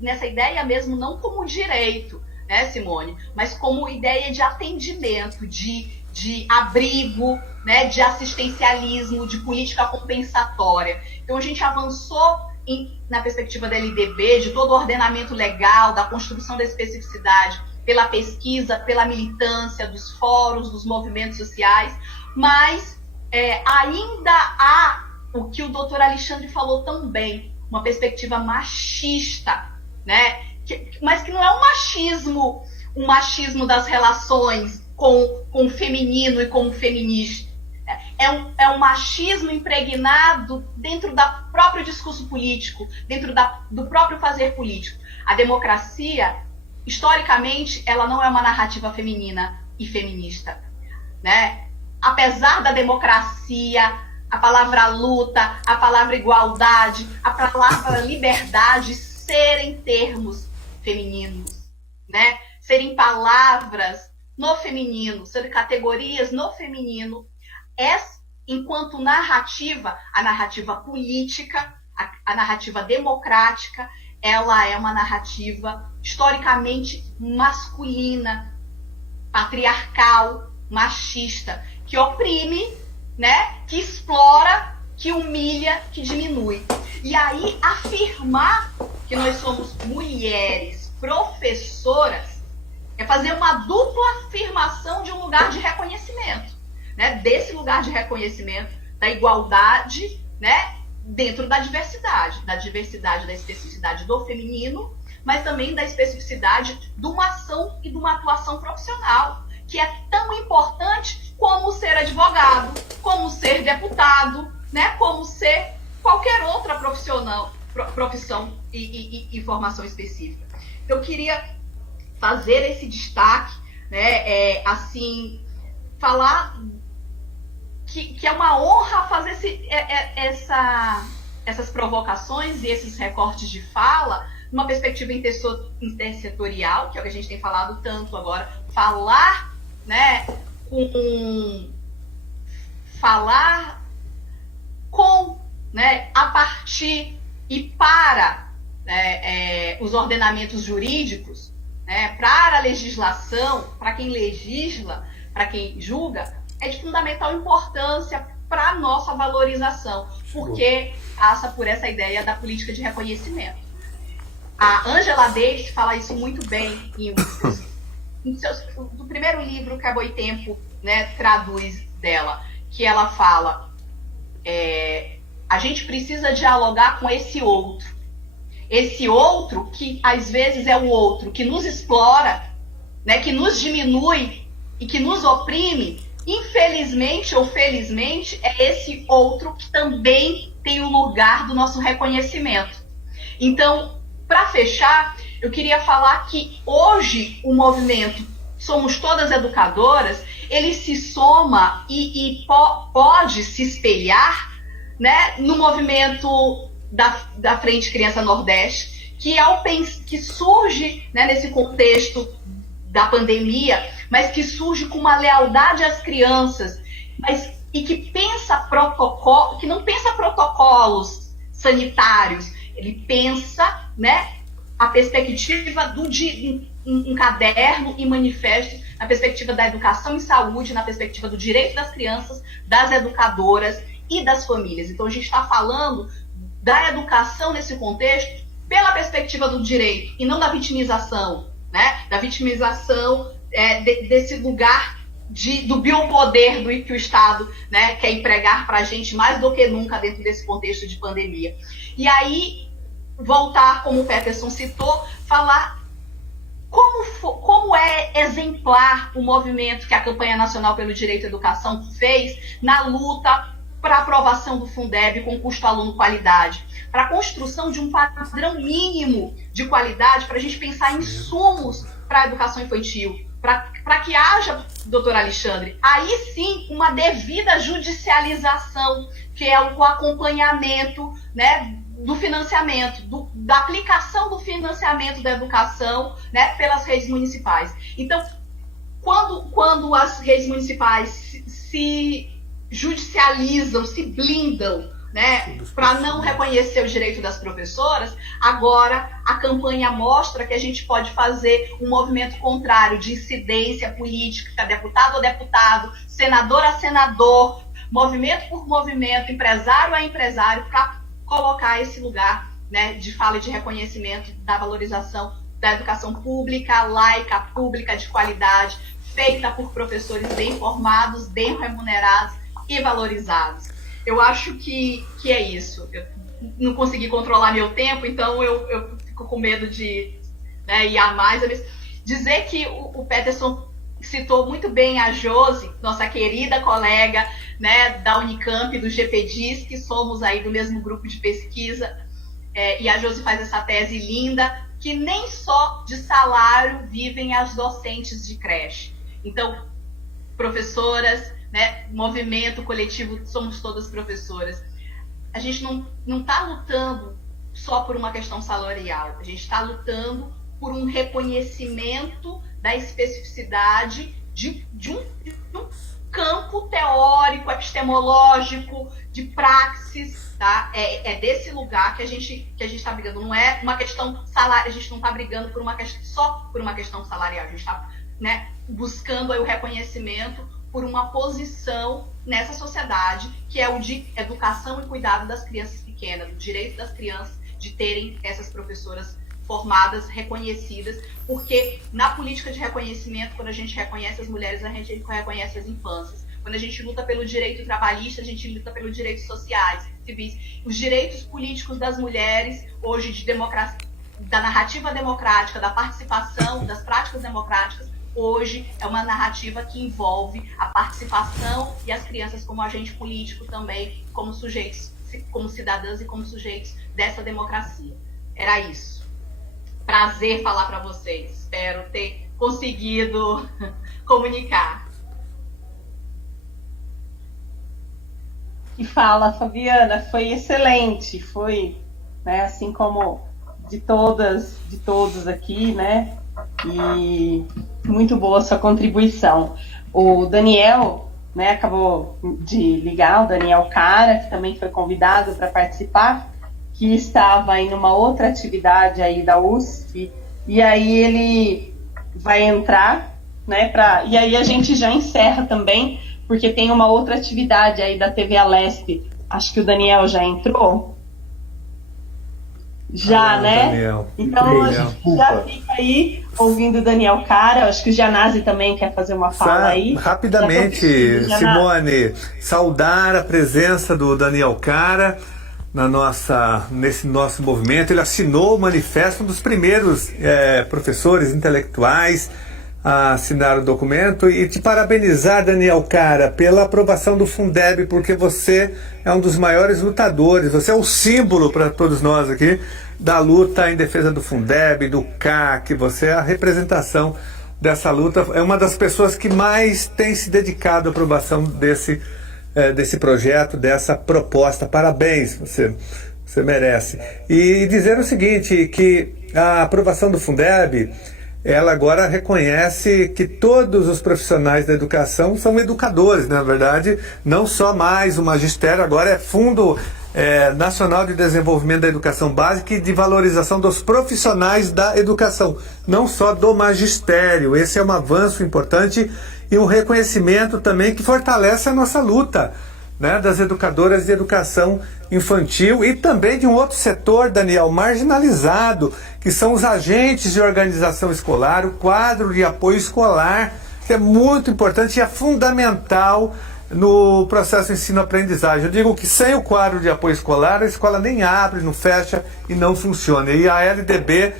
nessa ideia mesmo, não como direito, né, Simone, mas como ideia de atendimento, de abrigo, né, de assistencialismo, de política compensatória. Então a gente avançou na perspectiva da LDB, de todo o ordenamento legal, da construção da especificidade, pela pesquisa, pela militância, dos fóruns, dos movimentos sociais, mas ainda há o que o doutor Alexandre falou tão bem, uma perspectiva machista, né? Mas que não é um machismo das relações com o feminino e com o feminista. É um machismo impregnado dentro do próprio discurso político, dentro do próprio fazer político. A democracia, historicamente, ela não é uma narrativa feminina e feminista, né? Apesar da democracia, a palavra luta, a palavra igualdade, a palavra liberdade serem termos femininos, né? Serem palavras no feminino, serem categorias no feminino. Enquanto narrativa, a narrativa política, a narrativa democrática, ela é uma narrativa historicamente masculina, patriarcal, machista, que oprime, né, que explora, que humilha, que diminui. E aí afirmar que nós somos mulheres professoras é fazer uma dupla afirmação de um lugar de reconhecimento, né, desse lugar de reconhecimento da igualdade, né, dentro da diversidade da especificidade do feminino, mas também da especificidade de uma ação e de uma atuação profissional, que é tão importante como ser advogado, como ser deputado, né, como ser qualquer outra profissão e formação específica. Eu queria fazer esse destaque, né, assim, falar que é uma honra fazer essas provocações e esses recortes de fala numa perspectiva intersetorial, que é o que a gente tem falado tanto agora, falar, né, né, a partir e para, né, os ordenamentos jurídicos, né, para a legislação, para quem legisla, para quem julga, é de fundamental importância para a nossa valorização, porque passa por essa ideia da política de reconhecimento. A Angela Davis fala isso muito bem do primeiro livro que a Boitempo, né, traduz dela, que ela fala, a gente precisa dialogar com esse outro que às vezes é o outro que nos explora, né, que nos diminui e que nos oprime. Infelizmente ou felizmente, é esse outro que também tem o lugar do nosso reconhecimento. Então, para fechar, eu queria falar que hoje o movimento Somos Todas Educadoras, ele se soma e pode se espelhar, né, no movimento da Frente Criança Nordeste, que surge, né, nesse contexto da pandemia, mas que surge com uma lealdade às crianças, e que não pensa protocolos sanitários, ele pensa, né, a perspectiva de um caderno e manifesto, na perspectiva da educação e saúde, na perspectiva do direito das crianças, das educadoras e das famílias. Então a gente está falando da educação nesse contexto pela perspectiva do direito e não da vitimização, né? Da vitimização desse lugar do biopoder que o Estado, né, quer empregar para a gente mais do que nunca dentro desse contexto de pandemia. E aí, voltar, como o Peterson citou, falar como é exemplar o movimento que a Campanha Nacional pelo Direito à Educação fez na luta para a aprovação do Fundeb com custo aluno qualidade, para a construção de um padrão mínimo de qualidade, para a gente pensar em insumos para a educação infantil, para que haja, doutor Alexandre, aí sim uma devida judicialização, que é o acompanhamento, né, do financiamento, da aplicação do financiamento da educação, né, pelas redes municipais. Então, quando as redes municipais se judicializam, se blindam, né, para não reconhecer o direito das professoras, agora a campanha mostra que a gente pode fazer um movimento contrário de incidência política, deputado a deputado, senador a senador, movimento por movimento, empresário a empresário, para colocar esse lugar, né, de fala e de reconhecimento da valorização da educação pública, laica, pública, de qualidade, feita por professores bem formados, bem remunerados e valorizados. Eu acho que é isso. Eu não consegui controlar meu tempo, então eu fico com medo de, né, ir a mais. Dizer que o Peterson citou muito bem a Josi, nossa querida colega, né, da Unicamp, do GPDIS, que somos aí do mesmo grupo de pesquisa, e a Josi faz essa tese linda, que nem só de salário vivem as docentes de creche. Então, professoras, né, movimento coletivo Somos Todas Professoras, a gente não está lutando só por uma questão salarial, a gente está lutando por um reconhecimento da especificidade de um campo teórico, epistemológico, de praxis, tá? É desse lugar que a gente está brigando. Não é uma questão salarial, a gente não está brigando só por uma questão salarial, a gente está, né, buscando aí o reconhecimento por uma posição nessa sociedade, que é o de educação e cuidado das crianças pequenas, do direito das crianças de terem essas professoras formadas, reconhecidas, porque na política de reconhecimento, quando a gente reconhece as mulheres, a gente reconhece as infâncias. Quando a gente luta pelo direito trabalhista, a gente luta pelos direitos sociais, civis. Os direitos políticos das mulheres, hoje, de democracia, da narrativa democrática, da participação, das práticas democráticas, hoje é uma narrativa que envolve a participação e as crianças como agente político também, como sujeitos, como cidadãs e como sujeitos dessa democracia. Era isso. Prazer falar para vocês. Espero ter conseguido comunicar. E fala, Fabiana, foi excelente. Foi, né, assim como de todos aqui, né? E muito boa a sua contribuição. O Daniel, né, acabou de ligar, o Daniel Cara, que também foi convidado para participar, que estava em uma outra atividade aí da USP, e aí ele vai entrar, né, e aí a gente já encerra também, porque tem uma outra atividade aí da TV Alesp. Acho que o Daniel já entrou. Já, né? Daniel. Então a gente já fica aí ouvindo o Daniel Cara. Acho que o Janazzi também quer fazer uma fala aí. Rapidamente, Simone, saudar a presença do Daniel Cara nesse nosso movimento. Ele assinou o manifesto, um dos primeiros professores intelectuais a assinar o documento e te parabenizar, Daniel Cara, pela aprovação do Fundeb, porque você é um dos maiores lutadores, você é o símbolo para todos nós aqui da luta em defesa do Fundeb, do CAC, você é a representação dessa luta, é uma das pessoas que mais tem se dedicado à aprovação desse projeto, dessa proposta. Parabéns, você merece. E dizer o seguinte, que a aprovação do Fundeb, ela agora reconhece que todos os profissionais da educação são educadores, na verdade, não só mais o magistério, agora é Fundo Nacional de Desenvolvimento da Educação Básica e de Valorização dos Profissionais da Educação, não só do magistério. Esse é um avanço importante e um reconhecimento também que fortalece a nossa luta, né, das educadoras de educação infantil e também de um outro setor, Daniel, marginalizado, que são os agentes de organização escolar, o quadro de apoio escolar, que é muito importante e é fundamental no processo ensino-aprendizagem. Eu digo que sem o quadro de apoio escolar, a escola nem abre, não fecha e não funciona. E a LDB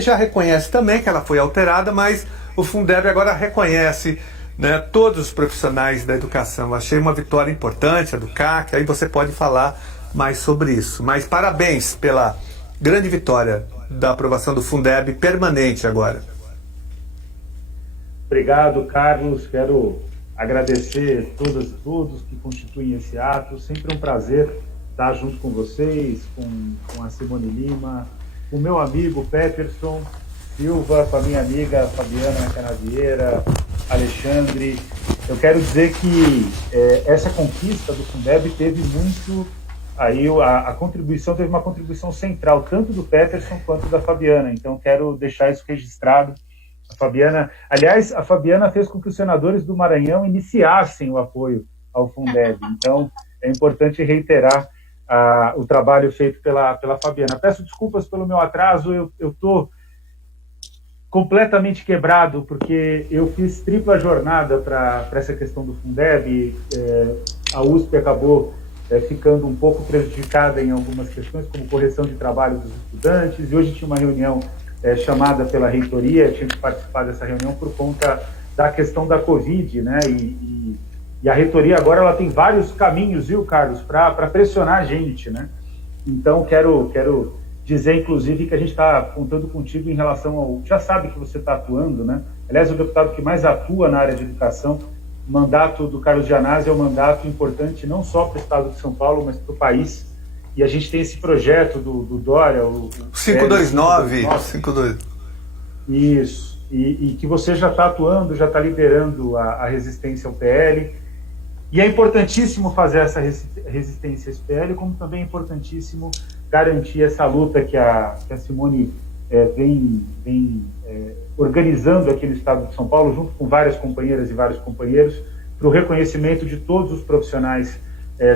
já reconhece também que ela foi alterada, mas o Fundeb agora reconhece, né, todos os profissionais da educação. Achei uma vitória importante, a do CAC, aí você pode falar mais sobre isso. Mas parabéns pela grande vitória da aprovação do Fundeb permanente agora. Obrigado, Carlos. Quero agradecer todas e todos que constituem esse ato. Sempre um prazer estar junto com vocês, com a Simone Lima, com o meu amigo Peterson Silva, com a minha amiga Fabiana Canavieira, Alexandre. Eu quero dizer que essa conquista do Fundeb teve muito, aí a contribuição, teve uma contribuição central, tanto do Peterson quanto da Fabiana, então quero deixar isso registrado. A Fabiana, aliás, a Fabiana fez com que os senadores do Maranhão iniciassem o apoio ao Fundeb, então é importante reiterar o trabalho feito pela Fabiana. Peço desculpas pelo meu atraso, eu estou completamente quebrado, porque eu fiz tripla jornada para essa questão do Fundeb. A USP acabou ficando um pouco prejudicada em algumas questões, como correção de trabalho dos estudantes, e hoje tinha uma reunião chamada pela reitoria, tinha que participar dessa reunião por conta da questão da Covid, né? E a reitoria agora ela tem vários caminhos, viu, Carlos, para pressionar a gente, né? Então quero dizer, inclusive, que a gente está contando contigo em relação ao... Já sabe que você está atuando, né? Aliás, o deputado que mais atua na área de educação, o mandato do Carlos Gianazzi é um mandato importante não só para o estado de São Paulo, mas para o país. E a gente tem esse projeto do Dória, o 529. Isso. E que você já está atuando, já está liderando a resistência ao PL. E é importantíssimo fazer essa resistência a esse PL, como também é importantíssimo garantir essa luta que a Simone vem organizando aqui no estado de São Paulo, junto com várias companheiras e vários companheiros, para o reconhecimento de todos os profissionais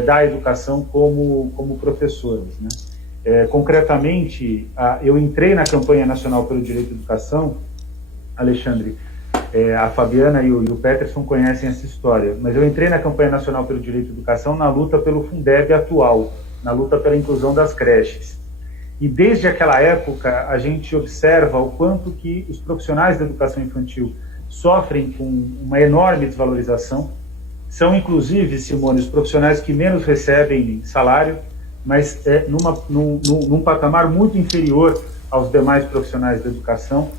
da educação como professores, né? Concretamente, eu entrei na campanha nacional pelo direito à educação, Alexandre, a Fabiana e o Peterson conhecem essa história, mas eu entrei na campanha nacional pelo direito à educação na luta pelo Fundeb atual, na luta pela inclusão das creches. E desde aquela época a gente observa o quanto que os profissionais da educação infantil sofrem com uma enorme desvalorização. São, inclusive, Simone, os profissionais que menos recebem salário, mas num patamar muito inferior aos demais profissionais da educação.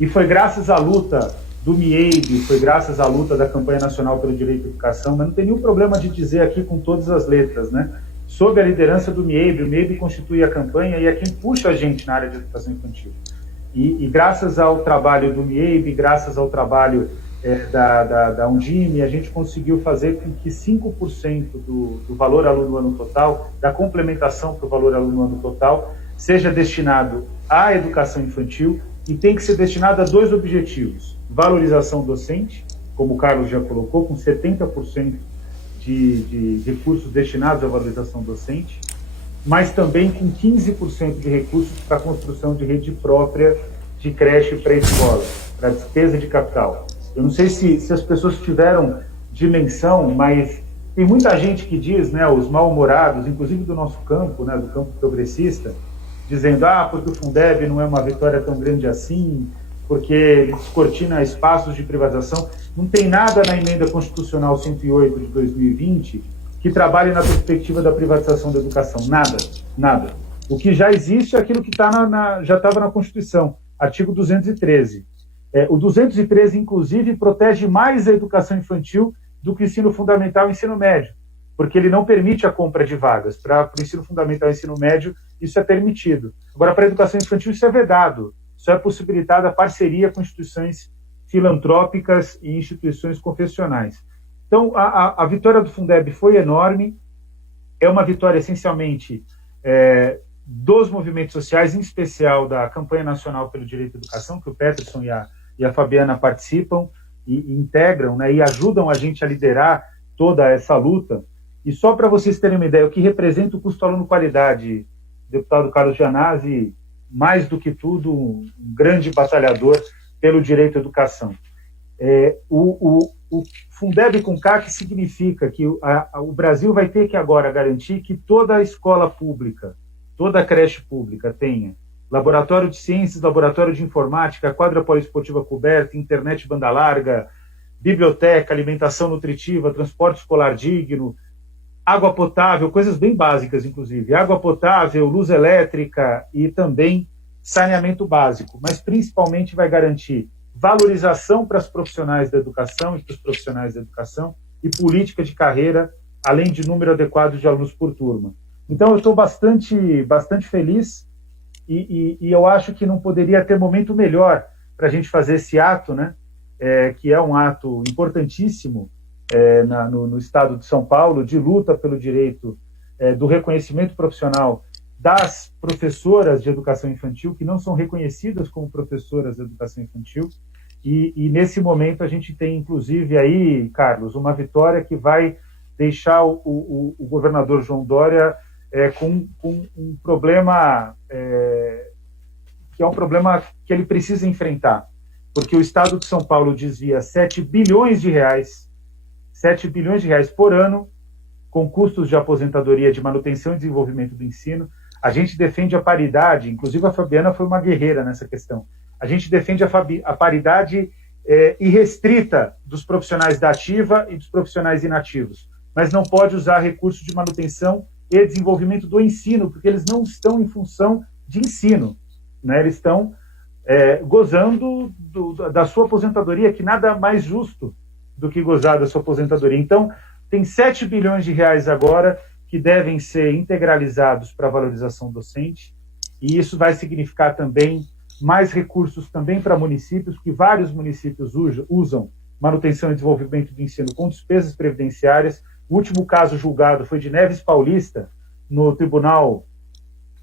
E foi graças à luta do MIEB, foi graças à luta da campanha nacional pelo direito à educação, mas não tem nenhum problema de dizer aqui com todas as letras, né? Sob a liderança do MIEB, o MIEB constitui a campanha e é quem puxa a gente na área de educação infantil. E graças ao trabalho do MIEB, graças ao trabalho da Undime, a gente conseguiu fazer com que 5% do valor aluno ano total, da complementação para o valor aluno ano total, seja destinado à educação infantil e tem que ser destinado a dois objetivos: valorização docente, como o Carlos já colocou, com 70% de recursos destinados à valorização docente, mas também com 15% de recursos para a construção de rede própria de creche e pré-escola, para despesa de capital. Eu não sei se as pessoas tiveram dimensão, mas tem muita gente que diz, né, os mal-humorados, inclusive do nosso campo, né, do campo progressista, dizendo, porque o Fundeb não é uma vitória tão grande assim, porque ele descortina espaços de privatização. Não tem nada na emenda constitucional 108 de 2020 que trabalhe na perspectiva da privatização da educação. Nada. O que já existe é aquilo que já estava na Constituição, artigo 213. O 213, inclusive, protege mais a educação infantil do que o ensino fundamental e o ensino médio, porque ele não permite a compra de vagas. Para o ensino fundamental e ensino médio, isso é permitido. Agora, para a educação infantil, isso é vedado. Só é possibilitada a parceria com instituições filantrópicas e instituições confessionais. Então, a vitória do Fundeb foi enorme. É uma vitória, essencialmente, dos movimentos sociais, em especial da Campanha Nacional pelo Direito à Educação, que o Peterson e a Fabiana participam e integram, né, e ajudam a gente a liderar toda essa luta. E só para vocês terem uma ideia, o que representa o custo aluno qualidade, deputado Carlos Gianazzi, mais do que tudo, um grande batalhador pelo direito à educação. O Fundeb com CAC significa que o Brasil vai ter que agora garantir que toda a escola pública, toda a creche pública tenha laboratório de ciências, laboratório de informática, quadra poliesportiva coberta, internet banda larga, biblioteca, alimentação nutritiva, transporte escolar digno, água potável, coisas bem básicas, inclusive, água potável, luz elétrica e também saneamento básico, mas principalmente vai garantir valorização para os profissionais da educação e para os profissionais da educação e política de carreira, além de número adequado de alunos por turma. Então, eu estou bastante feliz e eu acho que não poderia ter momento melhor para a gente fazer esse ato, né? Que é um ato importantíssimo no estado de São Paulo, de luta pelo direito do reconhecimento profissional das professoras de educação infantil, que não são reconhecidas como professoras de educação infantil. E nesse momento a gente tem, inclusive, aí, Carlos, uma vitória que vai deixar o governador João Dória com um problema que é um problema que ele precisa enfrentar, porque o Estado de São Paulo desvia 7 bilhões de reais por ano com custos de aposentadoria, de manutenção e desenvolvimento do ensino. A gente defende a paridade, inclusive a Fabiana foi uma guerreira nessa questão. A gente defende a paridade irrestrita dos profissionais da ativa e dos profissionais inativos, mas não pode usar recursos de manutenção e desenvolvimento do ensino, porque eles não estão em função de ensino, né? Eles estão gozando da sua aposentadoria, que nada mais justo do que gozar da sua aposentadoria. Então, tem 7 bilhões de reais agora que devem ser integralizados para a valorização docente, e isso vai significar também mais recursos também para municípios, porque vários municípios usam manutenção e desenvolvimento do ensino com despesas previdenciárias. O último caso julgado foi de Neves Paulista, no tribunal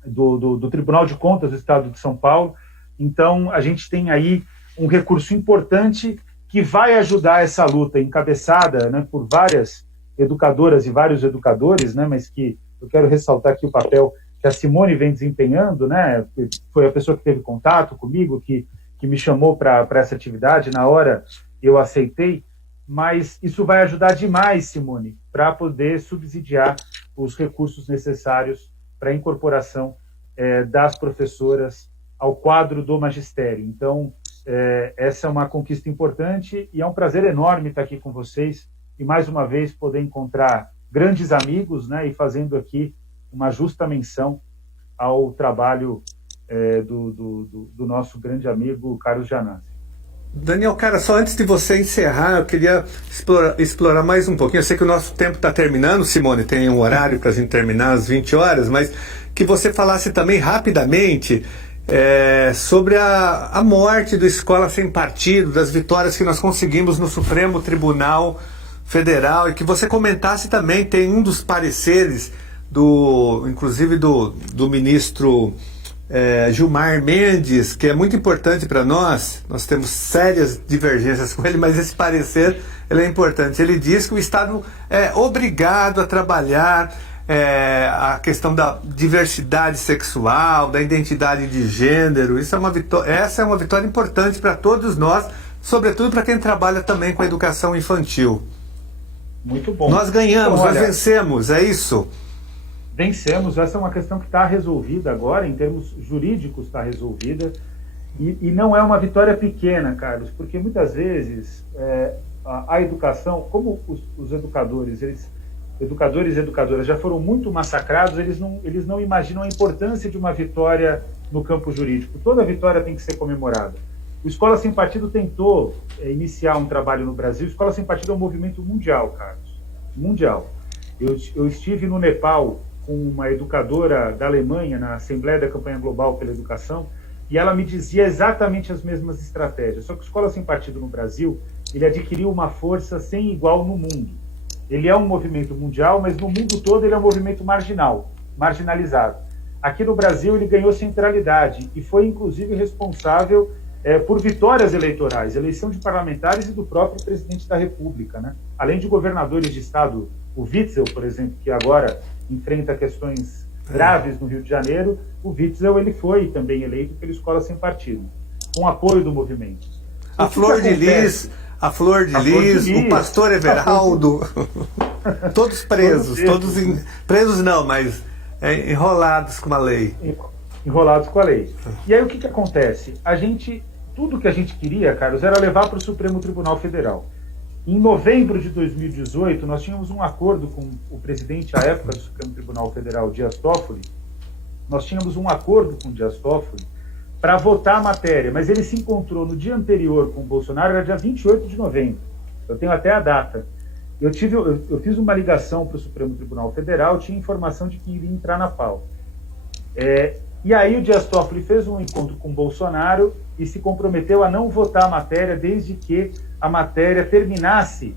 do Tribunal de Contas do Estado de São Paulo. Então, a gente tem aí um recurso importante que vai ajudar essa luta encabeçada, né, por várias educadoras e vários educadores, né, mas que eu quero ressaltar aqui o papel que a Simone vem desempenhando, né, foi a pessoa que teve contato comigo, que me chamou para essa atividade. Na hora eu aceitei, mas isso vai ajudar demais, Simone, para poder subsidiar os recursos necessários para a incorporação das professoras ao quadro do magistério. Então, essa é uma conquista importante e é um prazer enorme estar aqui com vocês e, mais uma vez, poder encontrar grandes amigos, né, e fazendo aqui uma justa menção ao trabalho do nosso grande amigo Carlos Gianazzi. Daniel, cara, só antes de você encerrar, eu queria explorar mais um pouquinho. Eu sei que o nosso tempo está terminando, Simone, tem um horário para a gente terminar às 20 horas, mas que você falasse também rapidamente sobre a morte do Escola Sem Partido, das vitórias que nós conseguimos no Supremo Tribunal Federal, e que você comentasse também, tem um dos pareceres, inclusive do ministro Gilmar Mendes, que é muito importante para nós temos sérias divergências com ele, mas esse parecer ele é importante. Ele diz que o Estado é obrigado a trabalhar a questão da diversidade sexual, da identidade de gênero. Essa é uma vitória importante para todos nós, sobretudo para quem trabalha também com a educação infantil. Muito bom. Nós ganhamos, então, nós vencemos, é isso? Vencemos, essa é uma questão que está resolvida agora, em termos jurídicos está resolvida, E não é uma vitória pequena, Carlos, porque muitas vezes a educação, como os educadores e educadoras já foram muito massacrados, eles não imaginam a importância de uma vitória no campo jurídico. Toda vitória tem que ser comemorada. O Escola Sem Partido tentou iniciar um trabalho no Brasil. Escola Sem Partido é um movimento mundial, Carlos. Mundial. Eu estive no Nepal com uma educadora da Alemanha, na Assembleia da Campanha Global pela Educação, e ela me dizia exatamente as mesmas estratégias. Só que o Escola Sem Partido no Brasil, ele adquiriu uma força sem igual no mundo. Ele é um movimento mundial, mas no mundo todo ele é um movimento marginalizado. Aqui no Brasil ele ganhou centralidade e foi inclusive responsável por vitórias eleitorais, eleição de parlamentares e do próprio presidente da República, né? Além de governadores de estado, o Witzel, por exemplo, que agora enfrenta questões graves no Rio de Janeiro, o Witzel ele foi também eleito pela Escola Sem Partido, com apoio do movimento. A Flor de Lis, o pastor Everaldo, todos presos, presos não, mas enrolados com a lei. Enrolados com a lei. E aí o que acontece? Tudo que a gente queria, Carlos, era levar para o Supremo Tribunal Federal. Em novembro de 2018, nós tínhamos um acordo com o presidente à época do Supremo Tribunal Federal, Dias Toffoli. Nós tínhamos um acordo com o Dias Toffoli para votar a matéria, mas ele se encontrou no dia anterior com o Bolsonaro, era dia 28 de novembro. Eu tenho até a data. Eu fiz uma ligação para o Supremo Tribunal Federal, tinha informação de que iria entrar na pauta. E aí o Dias Toffoli fez um encontro com o Bolsonaro e se comprometeu a não votar a matéria desde que a matéria terminasse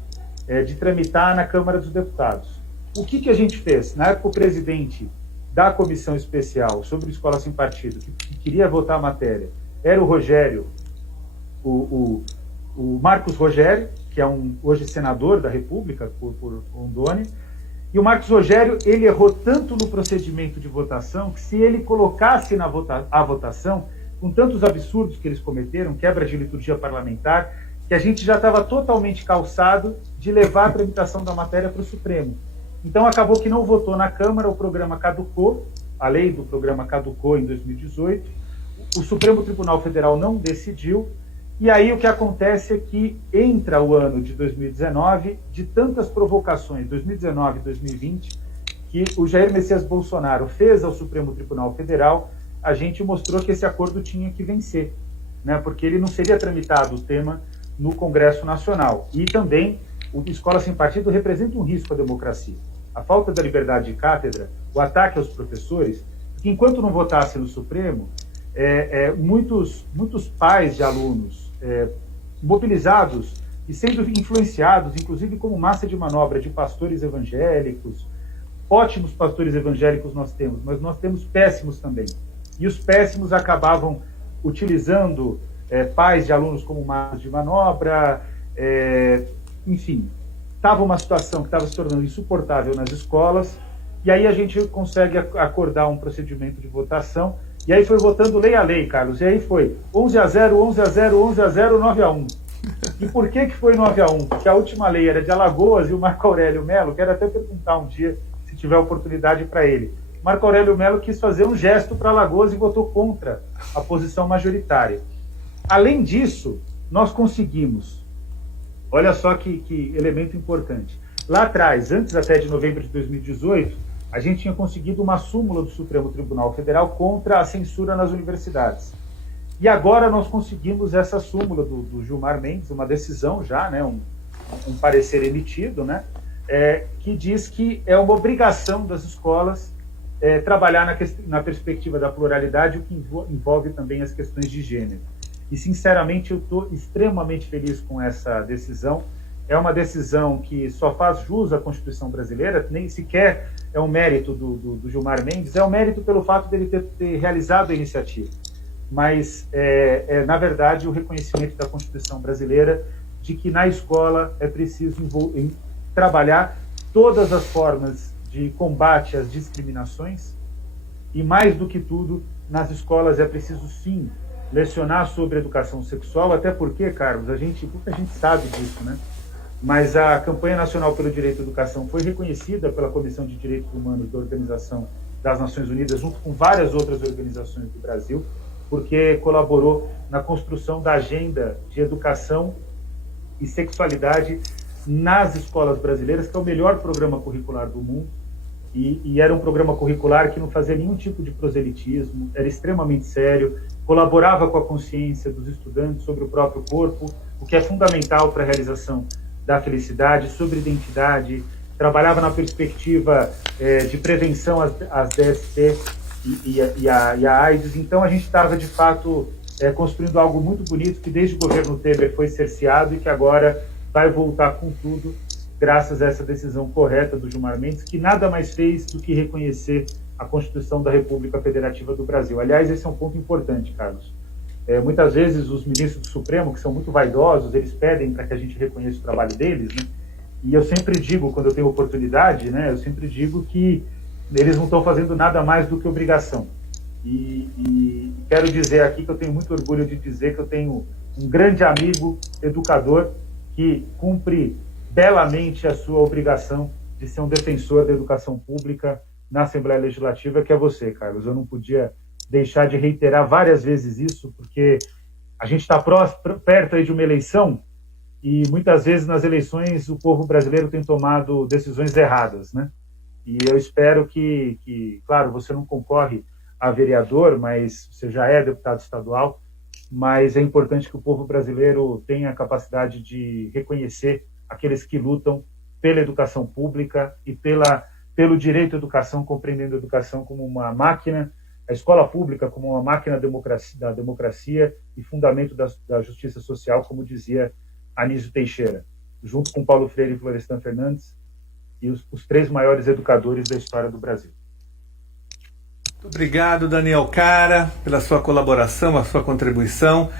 de tramitar na Câmara dos Deputados. O que a gente fez? Na época, o presidente da Comissão Especial sobre Escola Sem Partido, que queria votar a matéria, era o Rogério, o Marcos Rogério, que é hoje senador da República por Rondônia. E o Marcos Rogério, ele errou tanto no procedimento de votação que se ele colocasse a votação, com tantos absurdos que eles cometeram, quebra de liturgia parlamentar, que a gente já estava totalmente calçado de levar a tramitação da matéria para o Supremo. Então acabou que não votou na Câmara, o programa caducou, a lei do programa caducou em 2018, o Supremo Tribunal Federal não decidiu, e aí o que acontece é que entra o ano de 2019, de tantas provocações, 2019 e 2020, que o Jair Messias Bolsonaro fez ao Supremo Tribunal Federal, a gente mostrou que esse acordo tinha que vencer, né? Porque ele não seria tramitado o tema no Congresso Nacional. E também o Escola Sem Partido representa um risco à democracia. A falta da liberdade de cátedra, o ataque aos professores, que enquanto não votasse no Supremo, muitos pais de alunos mobilizados e sendo influenciados, inclusive como massa de manobra de pastores evangélicos. Ótimos pastores evangélicos nós temos, mas nós temos péssimos também. E os péssimos acabavam utilizando pais de alunos como massa de manobra, enfim, estava uma situação que estava se tornando insuportável nas escolas, e aí a gente consegue acordar um procedimento de votação. E aí foi votando lei a lei, Carlos. E aí foi 11-0, 11-0, 11-0, 9-1. E por que foi 9-1? Porque a última lei era de Alagoas e o Marco Aurélio Mello, quero até perguntar um dia, se tiver oportunidade para ele. Marco Aurélio Mello quis fazer um gesto para Alagoas e votou contra a posição majoritária. Além disso, nós conseguimos, olha só que elemento importante. Lá atrás, antes até de novembro de 2018, a gente tinha conseguido uma súmula do Supremo Tribunal Federal contra a censura nas universidades. E agora nós conseguimos essa súmula do Gilmar Mendes, uma decisão já, né, um parecer emitido, né, que diz que é uma obrigação das escolas trabalhar na perspectiva da pluralidade, o que envolve também as questões de gênero. E, sinceramente, eu estou extremamente feliz com essa decisão. É uma decisão que só faz jus à Constituição brasileira, nem sequer é um mérito do Gilmar Mendes, é um mérito pelo fato dele ter realizado a iniciativa. Mas, na verdade, o reconhecimento da Constituição brasileira de que na escola é preciso trabalhar todas as formas de combate às discriminações e, mais do que tudo, nas escolas é preciso, sim, lecionar sobre educação sexual, até porque, Carlos, pouca gente sabe disso, né? Mas a Campanha Nacional pelo Direito à Educação foi reconhecida pela Comissão de Direitos Humanos da Organização das Nações Unidas, junto com várias outras organizações do Brasil, porque colaborou na construção da agenda de educação e sexualidade nas escolas brasileiras, que é o melhor programa curricular do mundo, e era um programa curricular que não fazia nenhum tipo de proselitismo, era extremamente sério, colaborava com a consciência dos estudantes sobre o próprio corpo, o que é fundamental para a realização da felicidade, sobre identidade, trabalhava na perspectiva de prevenção às DST e a AIDS. Então a gente estava, de fato, construindo algo muito bonito que desde o governo Temer foi cerceado e que agora vai voltar com tudo, graças a essa decisão correta do Gilmar Mendes, que nada mais fez do que reconhecer a Constituição da República Federativa do Brasil. Aliás, esse é um ponto importante, Carlos. Muitas vezes os ministros do Supremo, que são muito vaidosos, eles pedem para que a gente reconheça o trabalho deles, né? E eu sempre digo, quando eu tenho oportunidade, né, eu sempre digo que eles não estão fazendo nada mais do que obrigação. E quero dizer aqui que eu tenho muito orgulho de dizer que eu tenho um grande amigo educador que cumpre belamente a sua obrigação de ser um defensor da educação pública na Assembleia Legislativa, que é você, Carlos. Eu não podia deixar de reiterar várias vezes isso, porque a gente está perto aí de uma eleição e muitas vezes nas eleições o povo brasileiro tem tomado decisões erradas, né? E eu espero que, claro, você não concorre a vereador, mas você já é deputado estadual, mas é importante que o povo brasileiro tenha a capacidade de reconhecer aqueles que lutam pela educação pública e pelo direito à educação, compreendendo a educação como uma máquina, a escola pública como uma máquina da democracia e fundamento da justiça social, como dizia Anísio Teixeira, junto com Paulo Freire e Florestan Fernandes, e os 3 maiores educadores da história do Brasil. Muito obrigado, Daniel Cara, pela sua colaboração, a sua contribuição.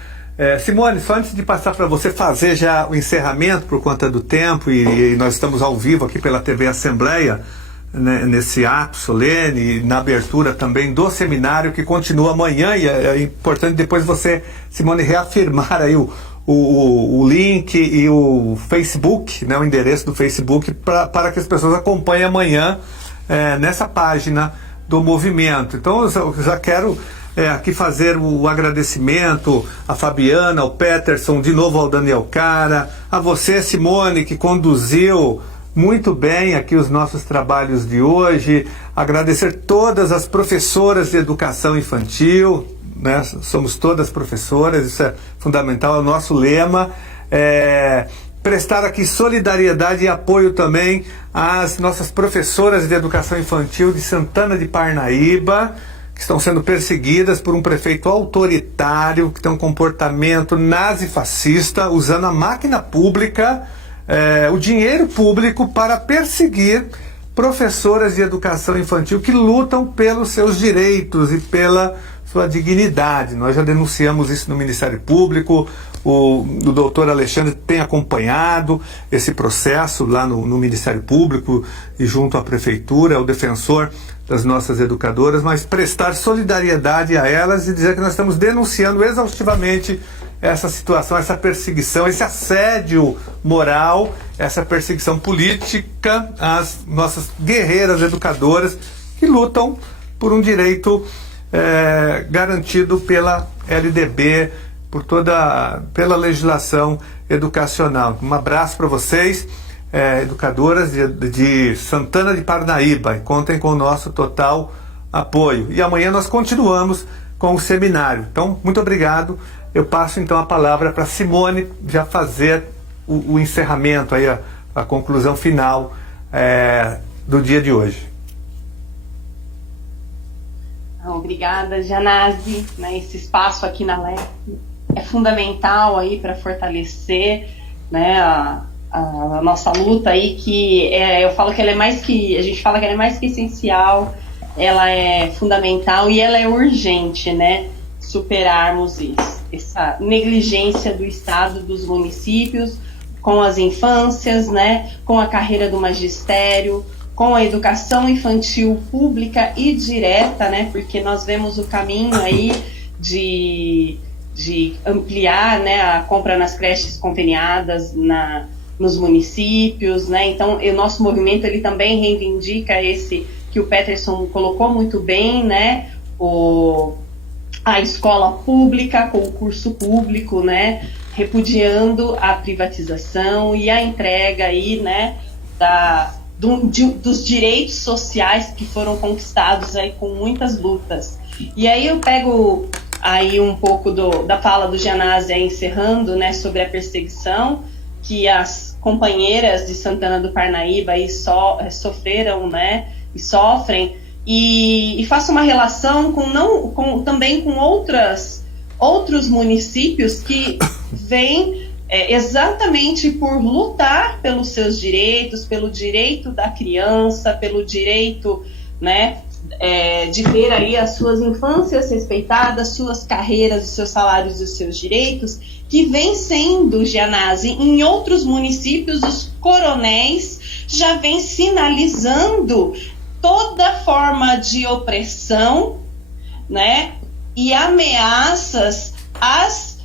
Simone, só antes de passar para você fazer já o encerramento por conta do tempo, e nós estamos ao vivo aqui pela TV Assembleia, né, nesse ato solene, e na abertura também do seminário que continua amanhã, e é importante depois você, Simone, reafirmar aí o link e o Facebook, né, o endereço do Facebook, para que as pessoas acompanhem amanhã nessa página do movimento. Então eu já quero aqui fazer o agradecimento à Fabiana, ao Peterson, de novo ao Daniel Cara, a você, Simone, que conduziu muito bem aqui os nossos trabalhos de hoje, agradecer todas as professoras de educação infantil, né? Somos todas professoras, isso é fundamental, é o nosso lema. Prestar aqui solidariedade e apoio também às nossas professoras de educação infantil de Santana de Parnaíba, que estão sendo perseguidas por um prefeito autoritário, que tem um comportamento nazifascista, usando a máquina pública, o dinheiro público, para perseguir professoras de educação infantil que lutam pelos seus direitos e pela sua dignidade. Nós já denunciamos isso no Ministério Público, o doutor Alexandre tem acompanhado esse processo lá no Ministério Público e junto à Prefeitura, é o defensor das nossas educadoras, mas prestar solidariedade a elas e dizer que nós estamos denunciando exaustivamente essa situação, essa perseguição, esse assédio moral, essa perseguição política às nossas guerreiras educadoras que lutam por um direito garantido pela LDB, pela legislação educacional. Um abraço para vocês, educadoras de Santana de Parnaíba, e contem com o nosso total apoio. E amanhã nós continuamos com o seminário. Então, muito obrigado. Eu passo então a palavra para Simone já fazer o encerramento, aí, a conclusão final do dia de hoje. Obrigada, Janase, né, esse espaço aqui na LEP é fundamental aí para fortalecer, né, a nossa luta aí, que eu falo que ela é mais que, a gente fala que ela é mais que essencial, ela é fundamental e ela é urgente, né, superarmos isso, essa negligência do Estado, dos municípios, com as infâncias, né, com a carreira do magistério, com a educação infantil pública e direta, né, porque nós vemos o caminho aí de ampliar, né, a compra nas creches conveniadas nos municípios, né, então o nosso movimento ele também reivindica esse que o Peterson colocou muito bem, né, a escola pública, concurso público, né, repudiando a privatização e a entrega aí, né, dos direitos sociais que foram conquistados aí com muitas lutas. E aí eu pego aí um pouco da fala do Gianazzi encerrando, né, sobre a perseguição que as companheiras de Santana do Parnaíba aí sofreram, né, e sofrem, e faço uma relação também com outros municípios que vêm exatamente por lutar pelos seus direitos, pelo direito da criança, pelo direito, né, de ter aí as suas infâncias respeitadas, suas carreiras, os seus salários e os seus direitos, que vem sendo, Gianazzi, em outros municípios, os coronéis já vêm sinalizando toda forma de opressão, né, e ameaças às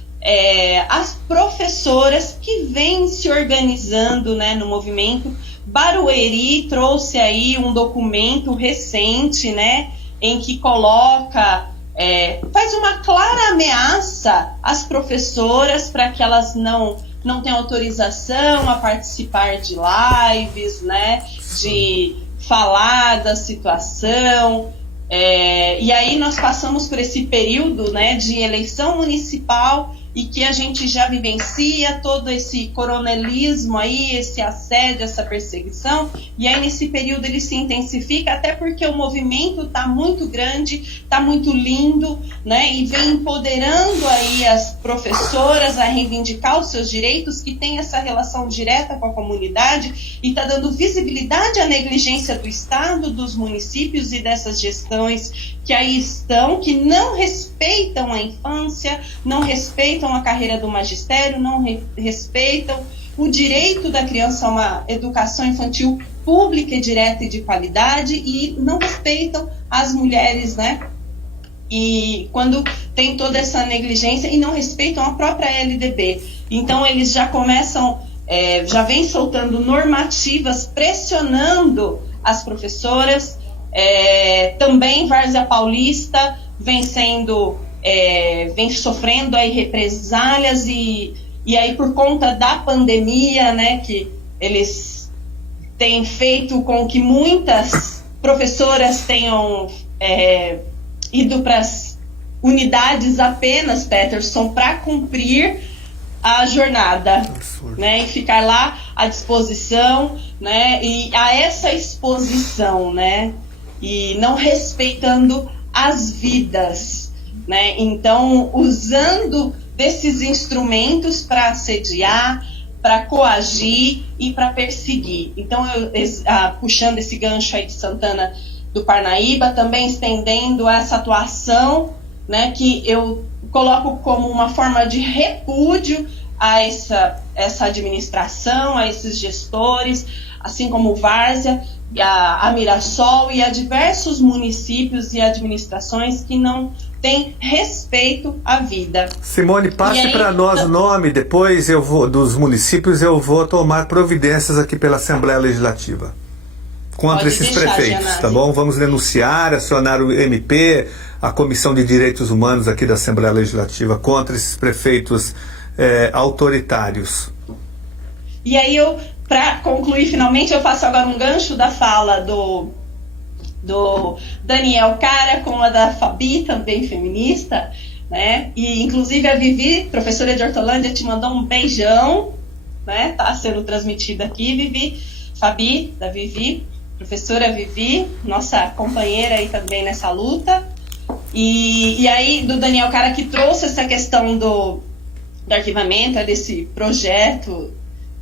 professoras que vêm se organizando, né, no movimento. Barueri trouxe aí um documento recente, né, em que coloca, faz uma clara ameaça às professoras para que elas não tenham autorização a participar de lives, né, de falar da situação. E aí nós passamos por esse período, né, de eleição municipal e que a gente já vivencia todo esse coronelismo aí, esse assédio, essa perseguição, e aí nesse período ele se intensifica, até porque o movimento está muito grande, está muito lindo, né, e vem empoderando aí as professoras a reivindicar os seus direitos, que tem essa relação direta com a comunidade, e está dando visibilidade à negligência do Estado, dos municípios e dessas gestões que aí estão, que não respeitam a infância, não respeitam a carreira do magistério, não respeitam o direito da criança a uma educação infantil pública e direta e de qualidade, e não respeitam as mulheres, né? E quando tem toda essa negligência, e não respeitam a própria LDB. Então eles já começam, já vem soltando normativas, pressionando as professoras. Também Várzea Paulista vem sofrendo aí represálias, e aí por conta da pandemia, né, que eles têm feito com que muitas professoras tenham ido para as unidades apenas, Peterson, para cumprir a jornada, né, e ficar lá à disposição, né, e a essa exposição, né, e não respeitando as vidas, né? Então, usando desses instrumentos para assediar, para coagir e para perseguir. Então, puxando esse gancho aí de Santana do Parnaíba, também estendendo essa atuação, né, que eu coloco como uma forma de repúdio a essa administração, a esses gestores, assim como o Várzea, a Mirassol e a diversos municípios e administrações que não têm respeito à vida. Simone, passe para nós o nome, depois dos municípios eu vou tomar providências aqui pela Assembleia Legislativa contra esses prefeitos, Gianazzi, tá bom? Vamos denunciar, acionar o MP, a Comissão de Direitos Humanos aqui da Assembleia Legislativa contra esses prefeitos autoritários. E aí para concluir finalmente, eu faço agora um gancho da fala do Daniel Cara com a da Fabi, também feminista, né? E inclusive a Vivi, professora de Hortolândia, te mandou um beijão, né? Tá sendo transmitido aqui, Vivi. Fabi, da Vivi, professora Vivi, nossa companheira aí também nessa luta. E aí do Daniel Cara, que trouxe essa questão do arquivamento, desse projeto,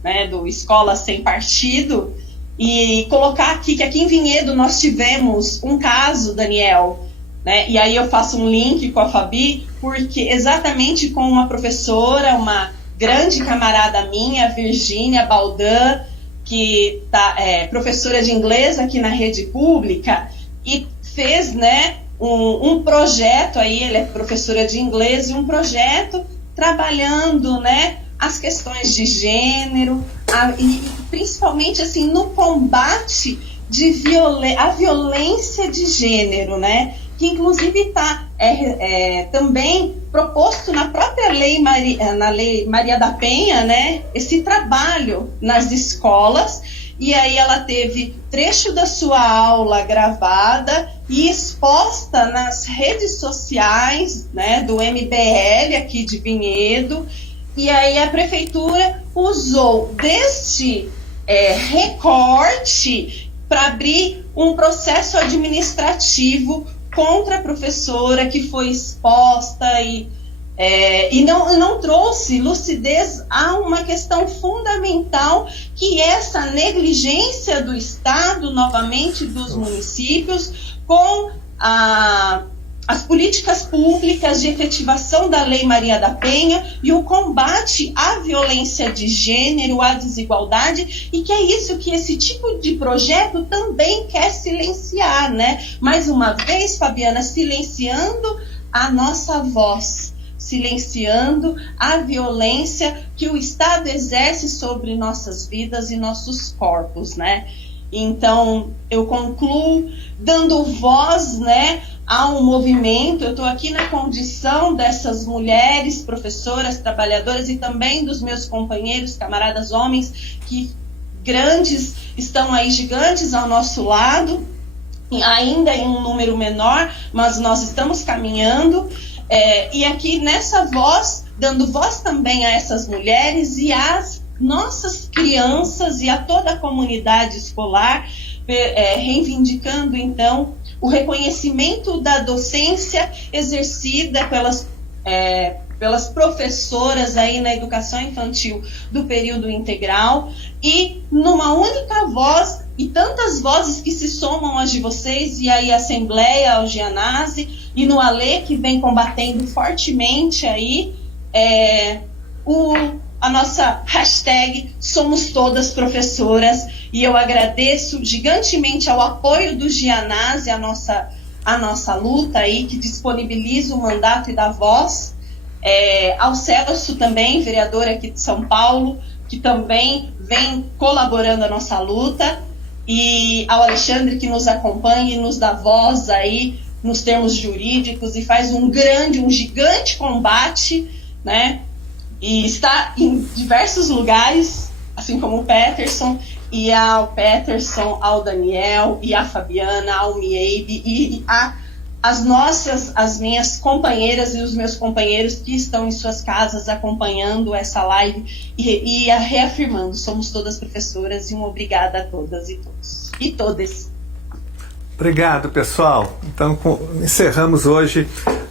né, do Escola Sem Partido, e colocar aqui que aqui em Vinhedo nós tivemos um caso, Daniel, né, e aí eu faço um link com a Fabi, porque exatamente com uma professora, uma grande camarada minha, Virgínia Baldan, que é professora de inglês aqui na rede pública, e fez, né, um projeto aí, ela é professora de inglês, e um projeto trabalhando, né, as questões de gênero, e principalmente assim no combate à violência de gênero, né? que inclusive está também proposto na própria lei Maria da Penha, né, esse trabalho nas escolas, e aí ela teve trecho da sua aula gravada e exposta nas redes sociais, né, do MBL aqui de Vinhedo, e aí a prefeitura usou deste recorte para abrir um processo administrativo contra a professora que foi exposta e não trouxe lucidez a uma questão fundamental, que é essa negligência do Estado, novamente dos municípios, com as políticas públicas de efetivação da Lei Maria da Penha e o combate à violência de gênero, à desigualdade, e que é isso que esse tipo de projeto também quer silenciar, né? Mais uma vez, Fabiana, silenciando a nossa voz, silenciando a violência que o Estado exerce sobre nossas vidas e nossos corpos, né? Então, eu concluo dando voz, né, a um movimento. Eu estou aqui na condição dessas mulheres, professoras, trabalhadoras e também dos meus companheiros, camaradas homens, que grandes estão aí, gigantes ao nosso lado, ainda em um número menor, mas nós estamos caminhando. E aqui nessa voz, dando voz também a essas mulheres e às nossas crianças e a toda a comunidade escolar, reivindicando então o reconhecimento da docência exercida pelas professoras aí na educação infantil do período integral, e numa única voz, e tantas vozes que se somam às de vocês, e aí a Assembleia, ao Gianazzi, e no Alê, que vem combatendo fortemente aí, a nossa hashtag Somos Todas Professoras, e eu agradeço gigantemente ao apoio do Gianazzi, a nossa luta aí, que disponibiliza o mandato e dá voz, ao Celso também, vereador aqui de São Paulo, que também vem colaborando a nossa luta, e ao Alexandre, que nos acompanha e nos dá voz aí nos termos jurídicos e faz um gigante combate, né? E está em diversos lugares, assim como o Peterson, e ao Peterson, ao Daniel, e a Fabiana, ao Miebe, e as minhas companheiras e os meus companheiros que estão em suas casas acompanhando essa live e reafirmando, somos todas professoras, e um obrigada a todas e todos. E todes. Obrigado, pessoal. Então, encerramos hoje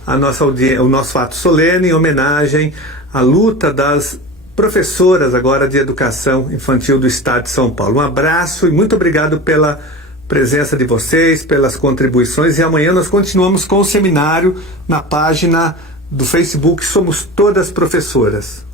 o nosso ato solene em homenagem à luta das professoras agora de educação infantil do Estado de São Paulo. Um abraço e muito obrigado pela presença de vocês, pelas contribuições, e amanhã nós continuamos com o seminário na página do Facebook Somos Todas Professoras.